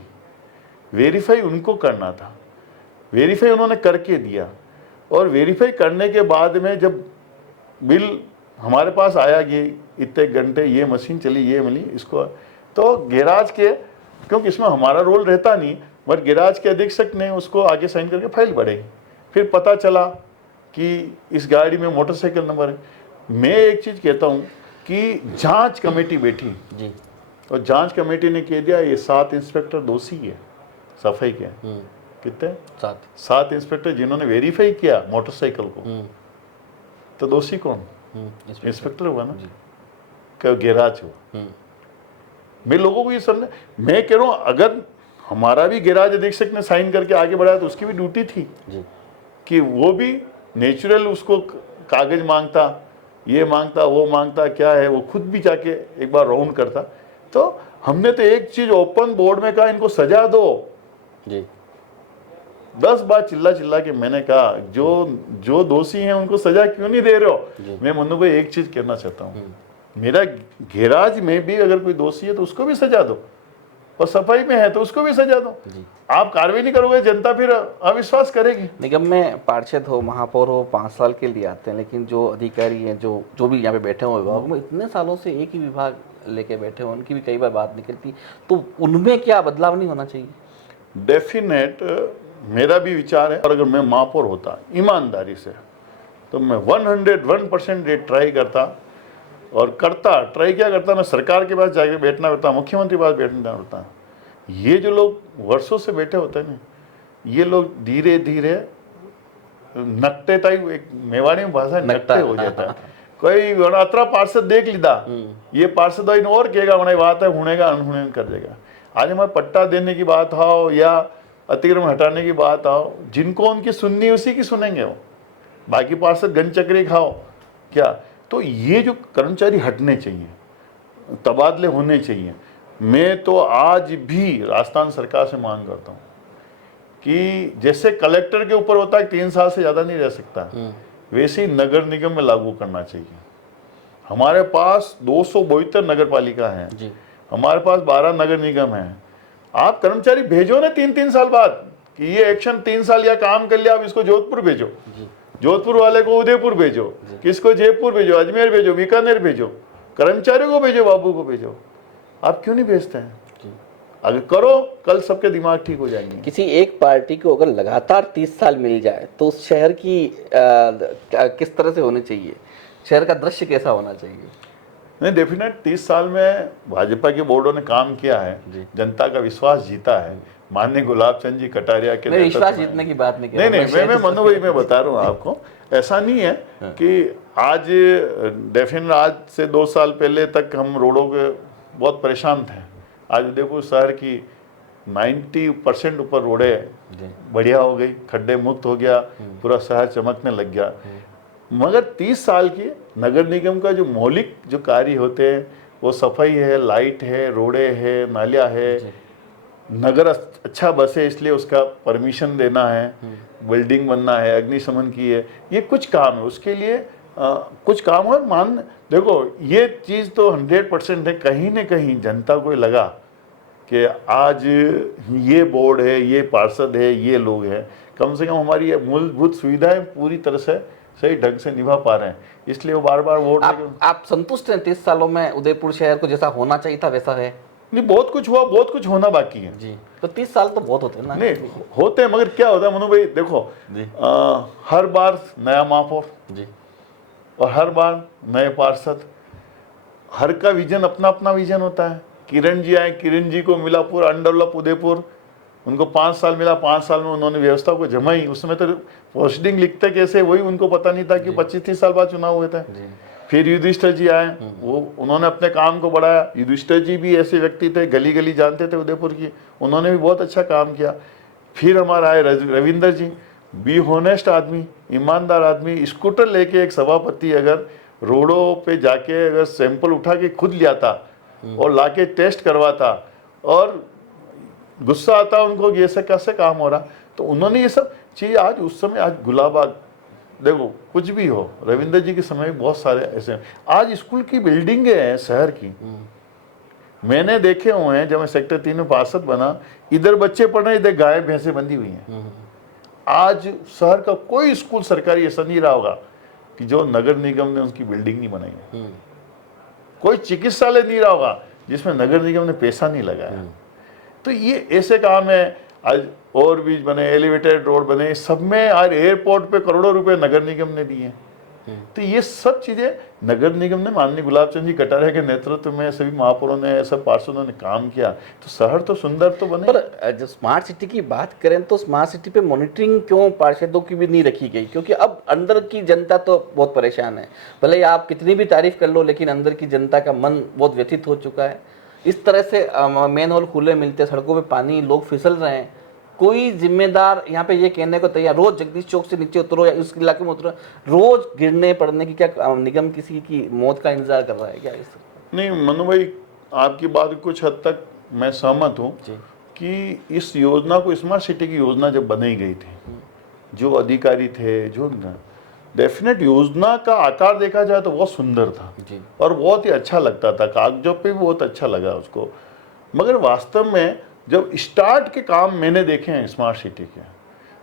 वेरीफाई उनको करना था, वेरीफाई उन्होंने करके दिया, और वेरीफाई करने के बाद में जब बिल हमारे पास आया कि इतने घंटे ये मशीन चली ये मिली इसको, तो गैराज के, क्योंकि इसमें हमारा रोल रहता नहीं, बट गैराज के अधीक्षक ने उसको आगे साइन करके फाइल बढ़ाई, फिर पता चला कि इस गाड़ी में मोटरसाइकिल नंबर है। मैं एक चीज़ कहता हूँ कि जांच कमेटी बैठी जी और जांच कमेटी ने कह दिया ये 7 इंस्पेक्टर दोषी है सफाई के। कितने? 7 इंस्पेक्टर जिन्होंने वेरीफाई किया मोटरसाइकिल को, तो दोषी कौन? इंस्पेक्टर हुआ ना, क्या गैराज हुआ? मैं लोगों को ये समझ, मैं कह रहा हूँ अगर हमारा भी गैराज अधीक्षक ने साइन करके आगे बढ़ाया तो उसकी भी ड्यूटी थी कि वो भी नेचुरल उसको कागज मांगता, ये मांगता वो मांगता, क्या है वो खुद भी जाके एक बार राउंड करता। तो हमने तो एक चीज ओपन बोर्ड में कहा इनको सजा दो जी। 10 बार चिल्ला के मैंने कहा जो दोषी हैं उनको सजा क्यों नहीं दे रहे हो? मैं मनु भाई एक चीज कहना चाहता हूँ, मेरा गैराज में भी अगर कोई दोषी है तो उसको भी सजा दो, और सफाई में है तो उसको भी सजा दो। आप कार्रवाई नहीं करोगे जनता फिर अविश्वास करेगी। निगम में पार्षद हो महापौर हो 5 साल के लिए आते हैं, लेकिन जो अधिकारी हैं जो भी यहाँ पे बैठे हुए विभाग में इतने सालों से एक ही विभाग लेके बैठे हो, उनकी भी कई बार बात निकलती, तो उनमें क्या बदलाव नहीं होना चाहिए? डेफिनेट मेरा भी विचार है, और अगर मैं महापौर होता ईमानदारी से तो मैं 101% ट्राई करता, और ट्राई क्या करता, मैं सरकार के पास जाके बैठना पड़ता, मुख्यमंत्री के पास बैठना पड़ता, ये जो लोग वर्षों से बैठे होते हैं ना, ये लोग धीरे धीरे नकटे टाइप, एक मेवाड़ी में भाषा है, नकटे हो जाता है। कोई अतरा पार्षद देख लीदा, ये पार्षद और कहेगा हमारी बात है, हुनेगा अनहुने कर देगा। आज हमारे पट्टा देने की बात आओ या अतिक्रमण हटाने की बात आओ, जिनको उनकी सुननी उसी की सुनेंगे वो, बाकी पार्षद गन चक्री खाओ क्या। तो ये जो कर्मचारी हटने चाहिए, तबादले होने चाहिए। मैं तो आज भी राजस्थान सरकार से मांग करता हूँ कि जैसे कलेक्टर के ऊपर होता है 3 साल से ज़्यादा नहीं रह सकता, वैसे ही नगर निगम में लागू करना चाहिए। हमारे पास 272 नगर पालिका है, हमारे पास 12 नगर निगम है। आप कर्मचारी भेजो ना 3-3 साल बाद कि ये एक्शन 3 साल या काम कर लिया, आप इसको जोधपुर भेजो, जोधपुर वाले को उदयपुर भेजो, किसको जयपुर भेजो, अजमेर भेजो, बीकानेर भेजो, कर्मचारियों को भेजो, बाबू को भेजो। आप क्यों नहीं भेजते हैं? अगर करो, कल सबके दिमाग ठीक हो जाएंगे। किसी एक पार्टी को अगर लगातार 30 साल मिल जाए तो उस शहर की किस तरह से होनी चाहिए, शहर का दृश्य कैसा होना चाहिए? नहीं, डेफिनेट 30 साल में भाजपा के बोर्डों ने काम किया है, जनता का विश्वास जीता है। माननीय गुलाब चंद जी कटारिया के विश्वास जीतने की बात नहीं, मैं मनु भाई मैं बता रहा हूँ आपको, ऐसा नहीं है कि आज डेफिनेट आज से 2 साल पहले तक हम रोडों के बहुत परेशान थे। आज उदयपुर शहर की 90% ऊपर रोडें बढ़िया हो गई, खड्डे मुक्त हो गया, पूरा शहर चमकने लग गया। मगर 30 साल की नगर निगम का जो मौलिक जो कार्य होते हैं, वो सफाई है, लाइट है, रोडे है, नालियाँ है, नगर अच्छा बसे इसलिए उसका परमिशन देना है, बिल्डिंग बनना है, अग्निशमन की है, ये कुछ काम है। उसके लिए कुछ काम है। मान देखो, ये चीज़ तो 100% है। कहीं न कहीं जनता को लगा कि आज ये बोर्ड है, ये पार्षद है, ये लोग हैं, कम से कम हमारी ये मूलभूत सुविधाएं पूरी तरह से सही ढंग से निभा पा रहे हैं, इसलिए वो बार बार वोट। आप संतुष्ट हैं 30 सालों में उदयपुर शहर को जैसा होना चाहिए था वैसा है? नहीं, बहुत कुछ हुआ, बहुत कुछ होना बाकी है जी। तो 30 साल तो बहुत होते हैं ना? नहीं होते हैं, मगर क्या होता है मनु भाई, देखो हर बार नया महापौर जी, और हर बार नए पार्षद, हर का विजन अपना अपना विजन होता है। किरण जी आए, किरण जी को मिला पूरा अनडेवलप उदयपुर, उनको 5 साल मिला, 5 साल में उन्होंने व्यवस्था को जमाई। उसमें तो पोस्टिंग लिखते कैसे वही उनको पता नहीं था कि 25-30 साल बाद चुनाव हुए थे। फिर युधिष्ठिर जी आए, वो उन्होंने अपने काम को बढ़ाया। युधिष्ठिर जी भी ऐसे व्यक्ति थे, गली गली जानते थे उदयपुर की, उन्होंने भी बहुत अच्छा काम किया। फिर हमारा आए रविंदर जी, बी होनेस्ट आदमी, ईमानदार आदमी। स्कूटर लेके एक सभापति अगर रोडों पे जाके अगर सैंपल उठा के खुद ले आता और लाके टेस्ट करवाता, और गुस्सा आता उनको कि ऐसे कैसे काम हो रहा, तो उन्होंने ये सब चीज़ आज उस समय, आज गुलाबाग देखो कुछ भी हो, रविंद्र जी के समय में बहुत सारे ऐसे, आज स्कूल की बिल्डिंगें हैं शहर की, मैंने देखे हुए हैं। जब मैं सेक्टर 3 में पार्षद बना, इधर बच्चे पढ़ रहे, इधर गाय भैंसे बंधी हुई हैं। आज शहर का कोई स्कूल सरकारी ऐसा नहीं रहा होगा कि जो नगर निगम ने उसकी बिल्डिंग नहीं बनाई है। कोई चिकित्सालय नहीं रहा होगा जिसमें नगर निगम ने पैसा नहीं लगाया। तो ये ऐसे काम है। आज ओवरब्रिज बने, एलिवेटेड रोड बने, सब में आज एयरपोर्ट पे करोड़ों रुपए नगर निगम ने दिए। तो ये सब चीजें नगर निगम ने, माननीय गुलाब चंद जी कटारिया के नेतृत्व में सभी महापौरों ने, सब पार्षदों ने काम किया, तो शहर तो सुंदर तो बने। पर जब स्मार्ट सिटी की बात करें तो स्मार्ट सिटी पे मॉनिटरिंग क्यों पार्षदों की भी नहीं रखी गई? क्योंकि अब अंदर की जनता तो बहुत परेशान है। भले आप कितनी भी तारीफ कर लो, लेकिन अंदर की जनता का मन बहुत व्यथित हो चुका है। इस तरह से मेन होल खुले मिलते, सड़कों पे पानी, लोग फिसल रहे हैं। कोई जिम्मेदार यहाँ पे ये कहने को तैयार, रोज जगदीश चौक से नीचे उतरो या उस इलाके में उतरो, रोज गिरने पड़ने की क्या निगम किसी की मौत का इंतजार कर रहा है क्या? इस नहीं मनु भाई, आपकी बात कुछ हद तक मैं सहमत हूँ कि इस योजना को, स्मार्ट सिटी की योजना जब बनाई गई थी, जो अधिकारी थे, जो डेफिनेट योजना का आकार देखा जाए तो बहुत सुंदर था और बहुत ही अच्छा लगता था, कागजों पे भी बहुत अच्छा लगा उसको। मगर वास्तव में जब स्टार्ट के काम मैंने देखे हैं स्मार्ट सिटी के,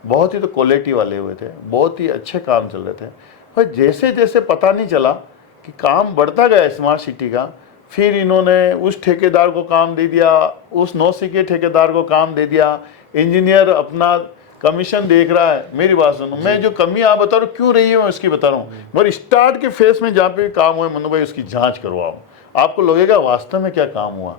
बहुत ही तो क्वालिटी वाले हुए थे, बहुत ही अच्छे काम चल रहे थे। पर जैसे जैसे पता नहीं चला कि काम बढ़ता गया स्मार्ट सिटी का, फिर इन्होंने उस ठेकेदार को काम दे दिया, उस नौसिखे ठेकेदार को काम दे दिया, इंजीनियर अपना कमीशन देख रहा है। मेरी बात सुनो, मैं जो कमी आप बता रहा हूँ क्यों रही है मैं उसकी बता रहा हूँ, मगर स्टार्ट के फेस में जहाँ पे काम हुआ मनु भाई उसकी जाँच करवाओ, आपको लगेगा वास्तव में क्या काम हुआ।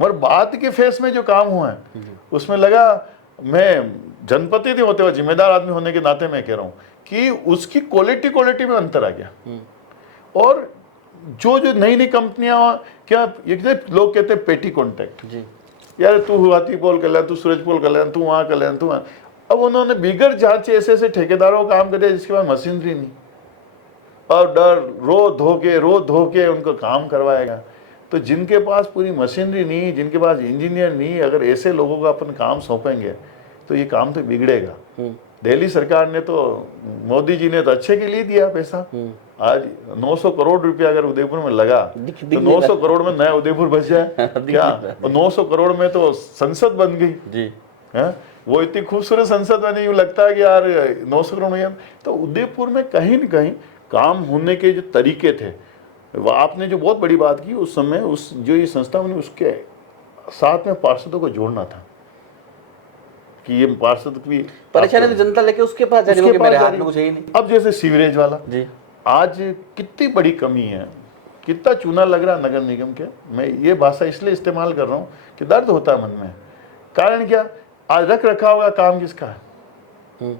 मगर बाद के फेस में जो काम हुआ है उसमें लगा, मैं जनप्रतिनिधि होते हुए जिम्मेदार आदमी होने के नाते मैं कह रहा हूँ कि उसकी क्वालिटी में अंतर आ गया। और जो जो नई नई कंपनियां, क्या एक लोग कहते हैं पेटी कॉन्टैक्ट, यार तू हाथी पोल कल्याण, तू सूरज पोल कल्याण, तू वहाँ कल्याण, तू वहाँ। अब उन्होंने बिगड़ जांचे ऐसे ऐसे ठेकेदारों को काम कर दिया जिसके पास मशीनरी नहीं, और डर रो धो के उनको काम करवाएगा। तो जिनके पास पूरी मशीनरी नहीं, जिनके पास इंजीनियर नहीं, अगर ऐसे लोगों को अपन काम सौंपेंगे तो ये काम तो बिगड़ेगा। दिल्ली सरकार ने तो, मोदी जी ने तो अच्छे के लिए दिया पैसा। आज 900 करोड़ रुपया अगर उदयपुर में लगा तो 900 करोड़ में नया उदयपुर बच जाए क्या? और 900 करोड़ में तो संसद बन गई जी। है वो इतनी खूबसूरत संसद बनी, यूँ लगता है कि यार 900 करोड़ में। तो उदयपुर में कहीं न कहीं काम होने के जो तरीके थे, वो आपने जो बहुत बड़ी बात की उस समय, उस जो ये संस्था बनी उसके साथ में पार्षदों को जोड़ना था कि ये पार्षद भी परेशानी तो जनता लेके उसके पास जाने को, मेरे हाथ में कुछ है ही नहीं। अब जैसे सीवरेज वाला जी, आज कितनी बड़ी कमी है, कितना चूना लग रहा नगर निगम के। मैं ये भाषा इसलिए इस्तेमाल कर रहा हूँ कि दर्द होता है मन में। कारण क्या, आज रख रखाव का काम किसका है?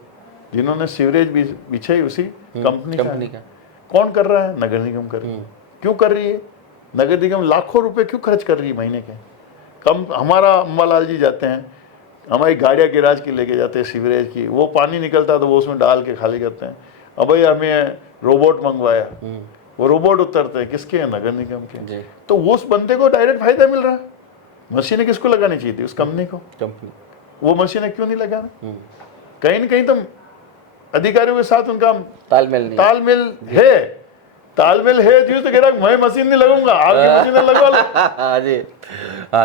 जिन्होंने सीवरेज बिछाई उसी कंपनी का। कौन कर रहा है? नगर निगम कर रही है। क्यों कर रही है? नगर निगम लाखों रुपए क्यों खर्च कर रही है महीने के? कम हमारा अम्बालाल जी जाते हैं, हमारी गाड़ियाँ गिराज की लेके जाते हैं सीवरेज की, वो पानी निकलता है तो वो उसमें डाल के खाली करते हैं। अब भाई हमें रोबोट मंगवाया, वो रोबोट उतरते हैं किसके? नगर निगम के। तो वो उस बंदे को डायरेक्ट फायदा मिल रहा है। मशीनें किसको लगानी चाहिए थी? उस कंपनी को। वो मशीनें क्यों नहीं लगा? कहीं ना कहीं तो अधिकारियों के साथ उनका तालमेल है जी। तो कह रहा मैं मशीन नहीं लगूंगा, आपकी मशीनें लगवा लो जी।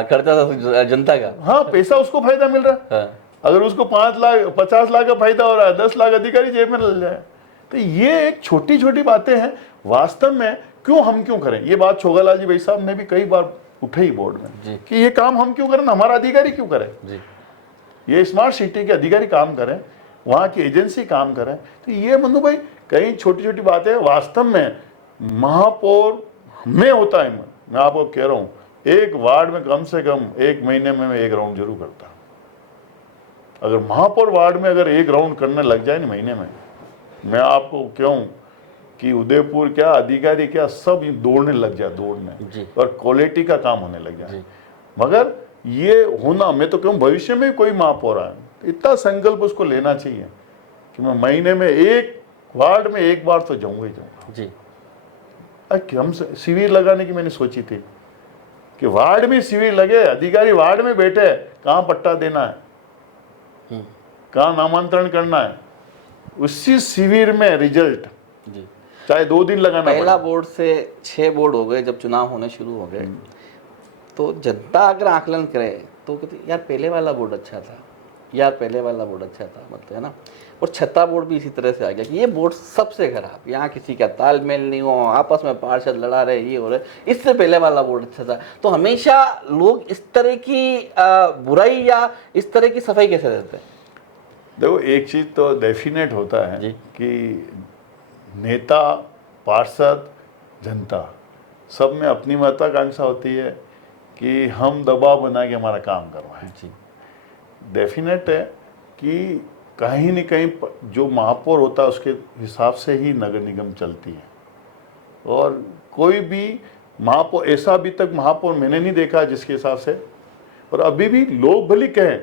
खर्चा तो जनता का, हाँ पैसा उसको फायदा मिल रहा है। अगर उसको 5 लाख 50 लाख का फायदा हो रहा है, 10 लाख अधिकारी जेब में लग जाए। तो ये एक छोटी छोटी बातें हैं वास्तव में। हम क्यों करें ये बात? छोगालाल जी भाई साहब ने भी कई बार उठाई बोर्ड में कि ये काम हम क्यों करें, हमारा अधिकारी क्यों करें जी। ये स्मार्ट सिटी के अधिकारी काम करें, वहाँ की एजेंसी काम करें। तो ये मनु भाई कई छोटी छोटी बातें वास्तव में महापौर में होता है। मैं आपको कह रहा हूँ, एक वार्ड में कम से कम 1 महीने में मैं 1 राउंड जरूर करता। अगर महापौर वार्ड में अगर 1 राउंड करने लग जाए ना महीने में, मैं आपको कहूँ कि उदयपुर क्या, अधिकारी क्या, सब दौड़ने लग जाए, दौड़ने और क्वालिटी का काम होने लग जाए। मगर ये होना, मैं तो कहूँ भविष्य में कोई महापौर आए इतना संकल्प उसको लेना चाहिए कि मैं महीने में 1 वार्ड में 1 बार तो जाऊंगा ही जाऊंगा जी। हम शिविर लगाने की मैंने सोची थी कि वार्ड में शिविर लगे, अधिकारी वार्ड में बैठे, कहाँ पट्टा देना है, कहाँ नामांतरण करना है, उसी शिविर में रिजल्ट जी। चाहे 2 दिन लगाना। पहला बोर्ड से 6 बोर्ड हो गए, जब चुनाव होने शुरू हो गए तो जनता अगर आकलन करे तो कहती यार पहले वाला बोर्ड अच्छा था, यार पहले वाला बोर्ड अच्छा था, मतलब है ना। और छत्ता बोर्ड भी इसी तरह से आ गया कि ये बोर्ड सबसे खराब, यहाँ किसी का तालमेल नहीं हो, आपस में पार्षद लड़ा रहे, ये हो रहे, इससे पहले वाला बोर्ड अच्छा था। तो हमेशा लोग इस तरह की बुराई या इस तरह की सफाई कैसे देते हैं? देखो एक चीज तो डेफिनेट होता है कि नेता, पार्षद, जनता सब में अपनी महत्वाकांक्षा होती है कि हम दबाव बना के हमारा काम करवाएं। डेफिनेट है कि कहीं न कहीं जो महापौर होता है उसके हिसाब से ही नगर निगम चलती है। और कोई भी महापौर, ऐसा अभी तक महापौर मैंने नहीं देखा जिसके हिसाब से, और अभी भी लोग भले कहें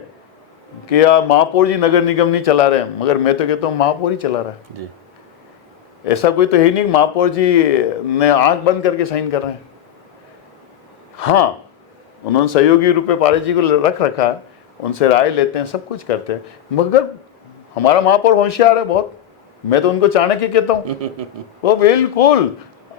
कि यार महापौर जी नगर निगम नहीं चला रहे हैं, मगर मैं तो कहता हूँ महापौर ही चला रहा है जी। ऐसा कोई तो है नहीं महापौर जी ने आंख बंद करके साइन कर रहे हैं। हाँ, उन्होंने सहयोगी रूप में पारित जी को रख रखा है, उनसे राय लेते हैं, सब कुछ करते हैं। मगर हमारा महापौर होशियार है बहुत, मैं तो उनको चाणक्य कहता हूँ। वो बिल्कुल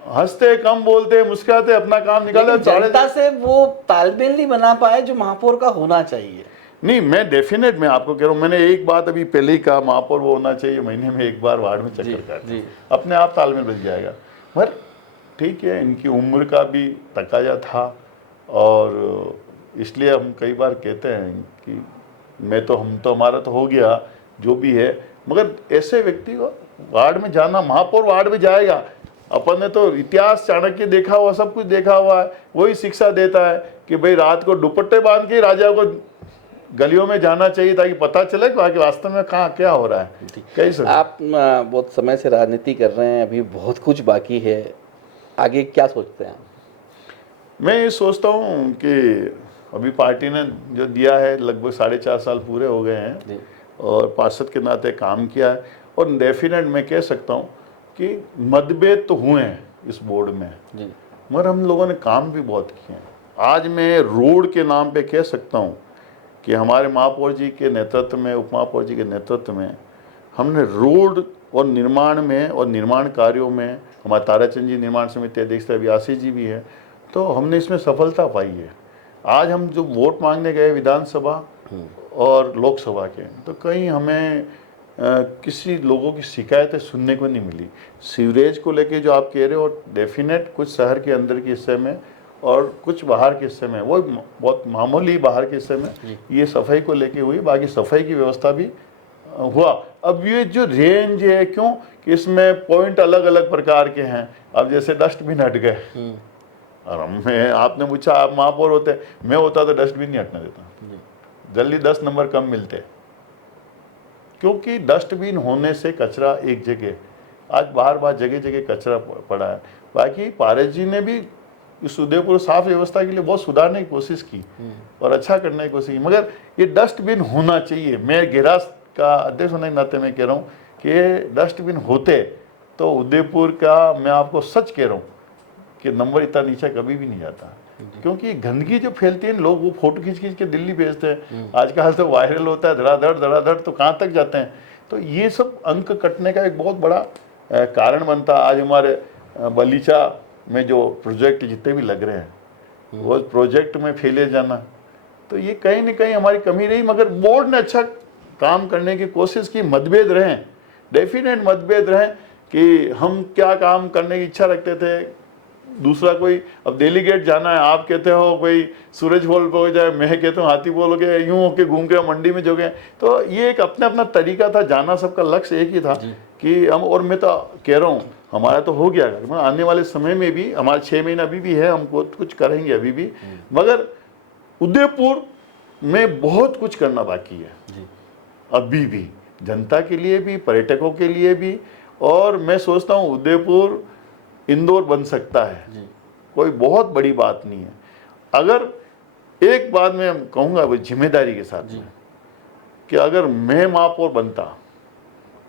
हंसते, कम बोलते, मुस्कुराते, अपना काम निकालते। जनता से वो तालमेल नहीं बना पाए जो महापौर का होना चाहिए। नहीं, मैं डेफिनेट मैं आपको कह रहा हूँ, मैंने एक बात अभी पहले ही कहा, महापौर वो होना चाहिए महीने में 1 बार वार्ड में चक्कर काटे, अपने आप तालमेल बन जाएगा। पर ठीक है, इनकी उम्र का भी तकाजा था, और इसलिए हम कई बार कहते हैं कि हम तो हमारा तो हो गया जो भी है, मगर ऐसे व्यक्ति को वार्ड में जाना, महापौर वार्ड में जाएगा, अपन ने तो इतिहास चाणक्य देखा हुआ, सब कुछ देखा हुआ है, वही शिक्षा देता है कि भाई रात को दुपट्टे बांध के राजा को गलियों में जाना चाहिए ताकि पता चले कि आगे वास्तव में कहाँ क्या हो रहा है। कैसे आप बहुत समय से राजनीति कर रहे हैं, अभी बहुत कुछ बाकी है, आगे क्या सोचते हैं आप? मैं ये सोचता हूँ कि अभी पार्टी ने जो दिया है लगभग 4.5 साल पूरे हो गए हैं और पार्षद के नाते काम किया है, और डेफिनेट मैं कह सकता हूँ कि मतभेद तो हुए हैं इस बोर्ड में, मगर हम लोगों ने काम भी बहुत किए हैं। आज मैं रोड के नाम पे कह सकता हूँ कि हमारे महापौर जी के नेतृत्व में, उप महापौर जी के नेतृत्व में हमने रोड और निर्माण में और निर्माण कार्यों में, हमारे ताराचंद जी निर्माण समिति अध्यक्ष अभी आशीष जी भी है, तो हमने इसमें सफलता पाई है। आज हम जो वोट मांगने गए विधानसभा और लोकसभा के, तो कहीं हमें किसी लोगों की शिकायतें सुनने को नहीं मिली। सीवरेज को लेके जो आप कह रहे हो, डेफिनेट कुछ शहर के अंदर के हिस्से में और कुछ बाहर के हिस्से में, वो बहुत मामूली बाहर के हिस्से में ये सफाई को लेके हुई, बाकी सफाई की व्यवस्था भी हुआ। अब ये जो रेंज है, क्यों कि इसमें पॉइंट अलग अलग प्रकार के हैं। अब जैसे डस्टबिन हट गए, और मैं, आपने पूछा आप महापौर होते, मैं होता तो डस्टबिन नहीं हटने देता, जल्दी 10 नंबर कम मिलते, क्योंकि डस्टबिन होने से कचरा एक जगह, आज बार जगह जगह कचरा पड़ा है। बाकी पारस जी ने भी इस उदयपुर साफ व्यवस्था के लिए बहुत सुधारने की कोशिश की और अच्छा करने की कोशिश की, मगर ये डस्टबिन होना चाहिए। मैं गिरास का अध्यक्ष होने के नाते मैं कह रहा हूँ कि डस्टबिन होते तो उदयपुर का, मैं आपको सच कह रहा हूँ कि नंबर इतना नीचे कभी भी नहीं जाता, क्योंकि गंदगी जो फैलती है, लोग वो फोटो खींच के दिल्ली भेजते हैं, आजकल तो वायरल होता है धड़ाधड़, तो कहाँ तक जाते हैं। तो ये सब अंक कटने का एक बहुत बड़ा कारण बनता। आज हमारे बलीचा में जो प्रोजेक्ट जितने भी लग रहे हैं, वो प्रोजेक्ट में फेले जाना, तो ये कहीं ना कहीं हमारी कमी रही, मगर बोर्ड ने अच्छा काम करने की कोशिश की। मतभेद रहे, डेफिनेट मतभेद रहे कि हम क्या काम करने की इच्छा रखते थे, दूसरा कोई, अब डेलीगेट जाना है, आप कहते हो कोई सूरज बोल पे हो जाए, मैं कहता हूँ हाथी बोल हो गया, यूँ होके घूम के मंडी में जो गए, तो ये एक अपना अपना तरीका था जाना, सबका लक्ष्य एक ही था कि हम, और मैं तो कह रहा हूँ हमारा तो हो गया, आने वाले समय में भी हमारे 6 महीना अभी भी है, हम कुछ करेंगे अभी भी, मगर उदयपुर में बहुत कुछ करना बाकी है अभी भी, जनता के लिए भी, पर्यटकों के लिए भी। और मैं सोचता हूँ उदयपुर इंदौर बन सकता है, कोई बहुत बड़ी बात नहीं है। अगर एक बात मैं कहूँगा वो जिम्मेदारी के साथ में, कि अगर मैं महापौर बनता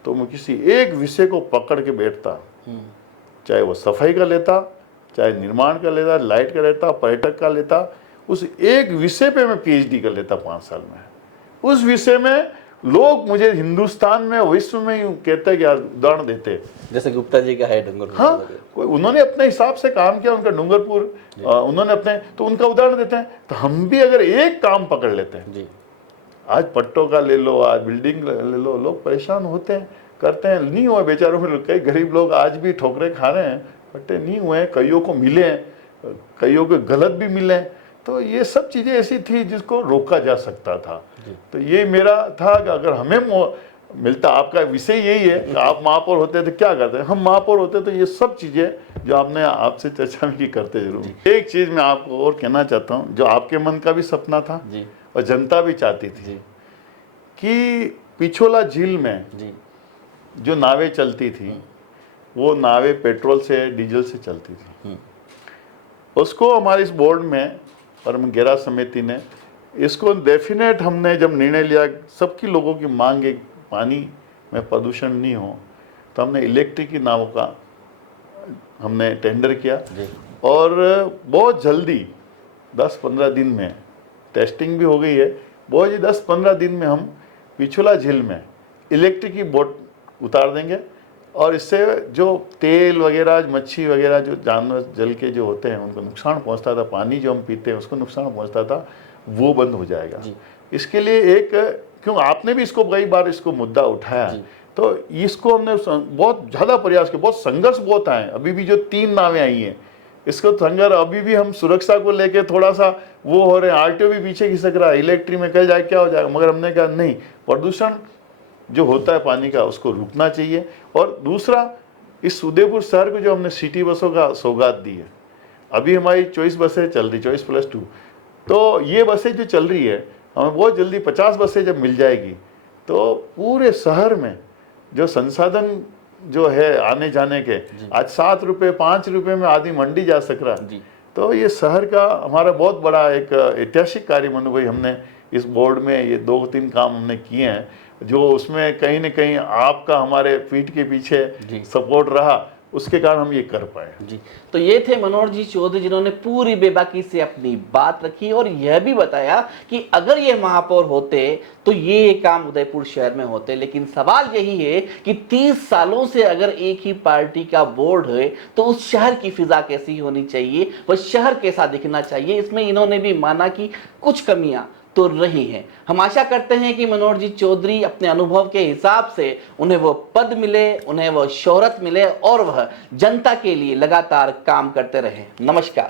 तो मैं किसी एक विषय को पकड़ के बैठता, चाहे वो सफाई का लेता, चाहे निर्माण का लेता, लाइट का लेता, पर्यटक का लेता, उस एक विषय पे मैं PhD कर लेता 5 साल में। उस विषय में लोग मुझे हिंदुस्तान में, विश्व में यूँ कहते क्या उदाहरण देते, जैसे गुप्ता जी का है डूंगरपुर। हाँ, कोई उन्होंने अपने हिसाब से काम किया, उनका डूंगरपुर उन्होंने अपने, तो उनका उदाहरण देते हैं। तो हम भी अगर एक काम पकड़ लेते हैं, आज पट्टों का ले लो, आज बिल्डिंग ले लो, लोग परेशान होते हैं, करते हैं, नहीं हुए बेचारों में, कई गरीब लोग आज भी ठोकरे खा रहे हैं, पट्टे नहीं हुए, कईयों को मिले हैं, कईयों को गलत भी मिले हैं। तो ये सब चीज़ें ऐसी थी जिसको रोका जा सकता था। तो ये मेरा था कि अगर हमें मिलता, आपका विषय यही है कि आप महापौर होते तो क्या करते, हम महापौर होते तो ये सब चीज़ें जो आपने आपसे चर्चा में की करते जरूर। एक चीज़ मैं आपको और कहना चाहता हूँ, जो आपके मन का भी सपना था और जनता भी चाहती थी, कि पिछोला झील में जो नावें चलती थी, वो नावें पेट्रोल से, डीजल से चलती थी। उसको हमारे इस बोर्ड में और गेरा समिति ने इसको डेफिनेट, हमने जब निर्णय लिया सबकी लोगों की मांग है पानी में प्रदूषण नहीं हो, तो हमने इलेक्ट्रिक की नावों का हमने टेंडर किया, और बहुत जल्दी 10-15 दिन में टेस्टिंग भी हो गई है। बहुत ही 10-15 दिन में हम पिछोला झील में इलेक्ट्रिक की बोट उतार देंगे, और इससे जो तेल वगैरह, मच्छी वगैरह, जो जानवर जल के जो होते हैं उनको नुकसान पहुंचता था, पानी जो हम पीते हैं उसको नुकसान पहुंचता था, वो बंद हो जाएगा। इसके लिए एक, क्यों आपने भी इसको कई बार इसको मुद्दा उठाया, तो इसको हमने बहुत ज़्यादा प्रयास किया, बहुत संघर्ष बहुत आए। अभी भी जो 3 नावें आई हैं, इसको संघर्ष, अभी भी हम सुरक्षा को लेके थोड़ा सा वो हो रहे हैं, RTO भी पीछे खिसक रहा है, इलेक्ट्रिक में कल जाए क्या हो जाएगा, मगर हमने कहा नहीं, प्रदूषण जो होता है पानी का उसको रुकना चाहिए। और दूसरा, इस उदयपुर शहर को जो हमने सिटी बसों का सौगात दी है, अभी हमारी 24 बसें चल रही, 24+2, तो ये बसें जो चल रही है, हमें बहुत जल्दी 50 बसें जब मिल जाएगी तो पूरे शहर में जो संसाधन जो है आने जाने के, आज 7 रुपये 5 रुपये में आदमी मंडी जा सक रहा है। तो ये शहर का हमारा बहुत बड़ा एक ऐतिहासिक कार्य मनु भाई, हमने इस बोर्ड में ये 2-3 काम हमने किए हैं, जो उसमें कहीं न कहीं आपका हमारे पीठ के पीछे सपोर्ट रहा, उसके कारण हम ये कर पाए जी। तो ये थे मनोहर जी चौधरी, जिन्होंने पूरी बेबाकी से अपनी बात रखी और यह भी बताया कि अगर ये महापौर होते तो ये काम उदयपुर शहर में होते। लेकिन सवाल यही है कि 30 सालों से अगर एक ही पार्टी का बोर्ड है तो उस शहर की फिजा कैसी होनी चाहिए, वह शहर कैसा दिखना चाहिए। इसमें इन्होंने भी माना कि कुछ कमियां तो रही हैं। हम आशा करते हैं कि मनोहर जी चौधरी अपने अनुभव के हिसाब से उन्हें वो पद मिले, उन्हें वो शोहरत मिले और वह जनता के लिए लगातार काम करते रहे। नमस्कार।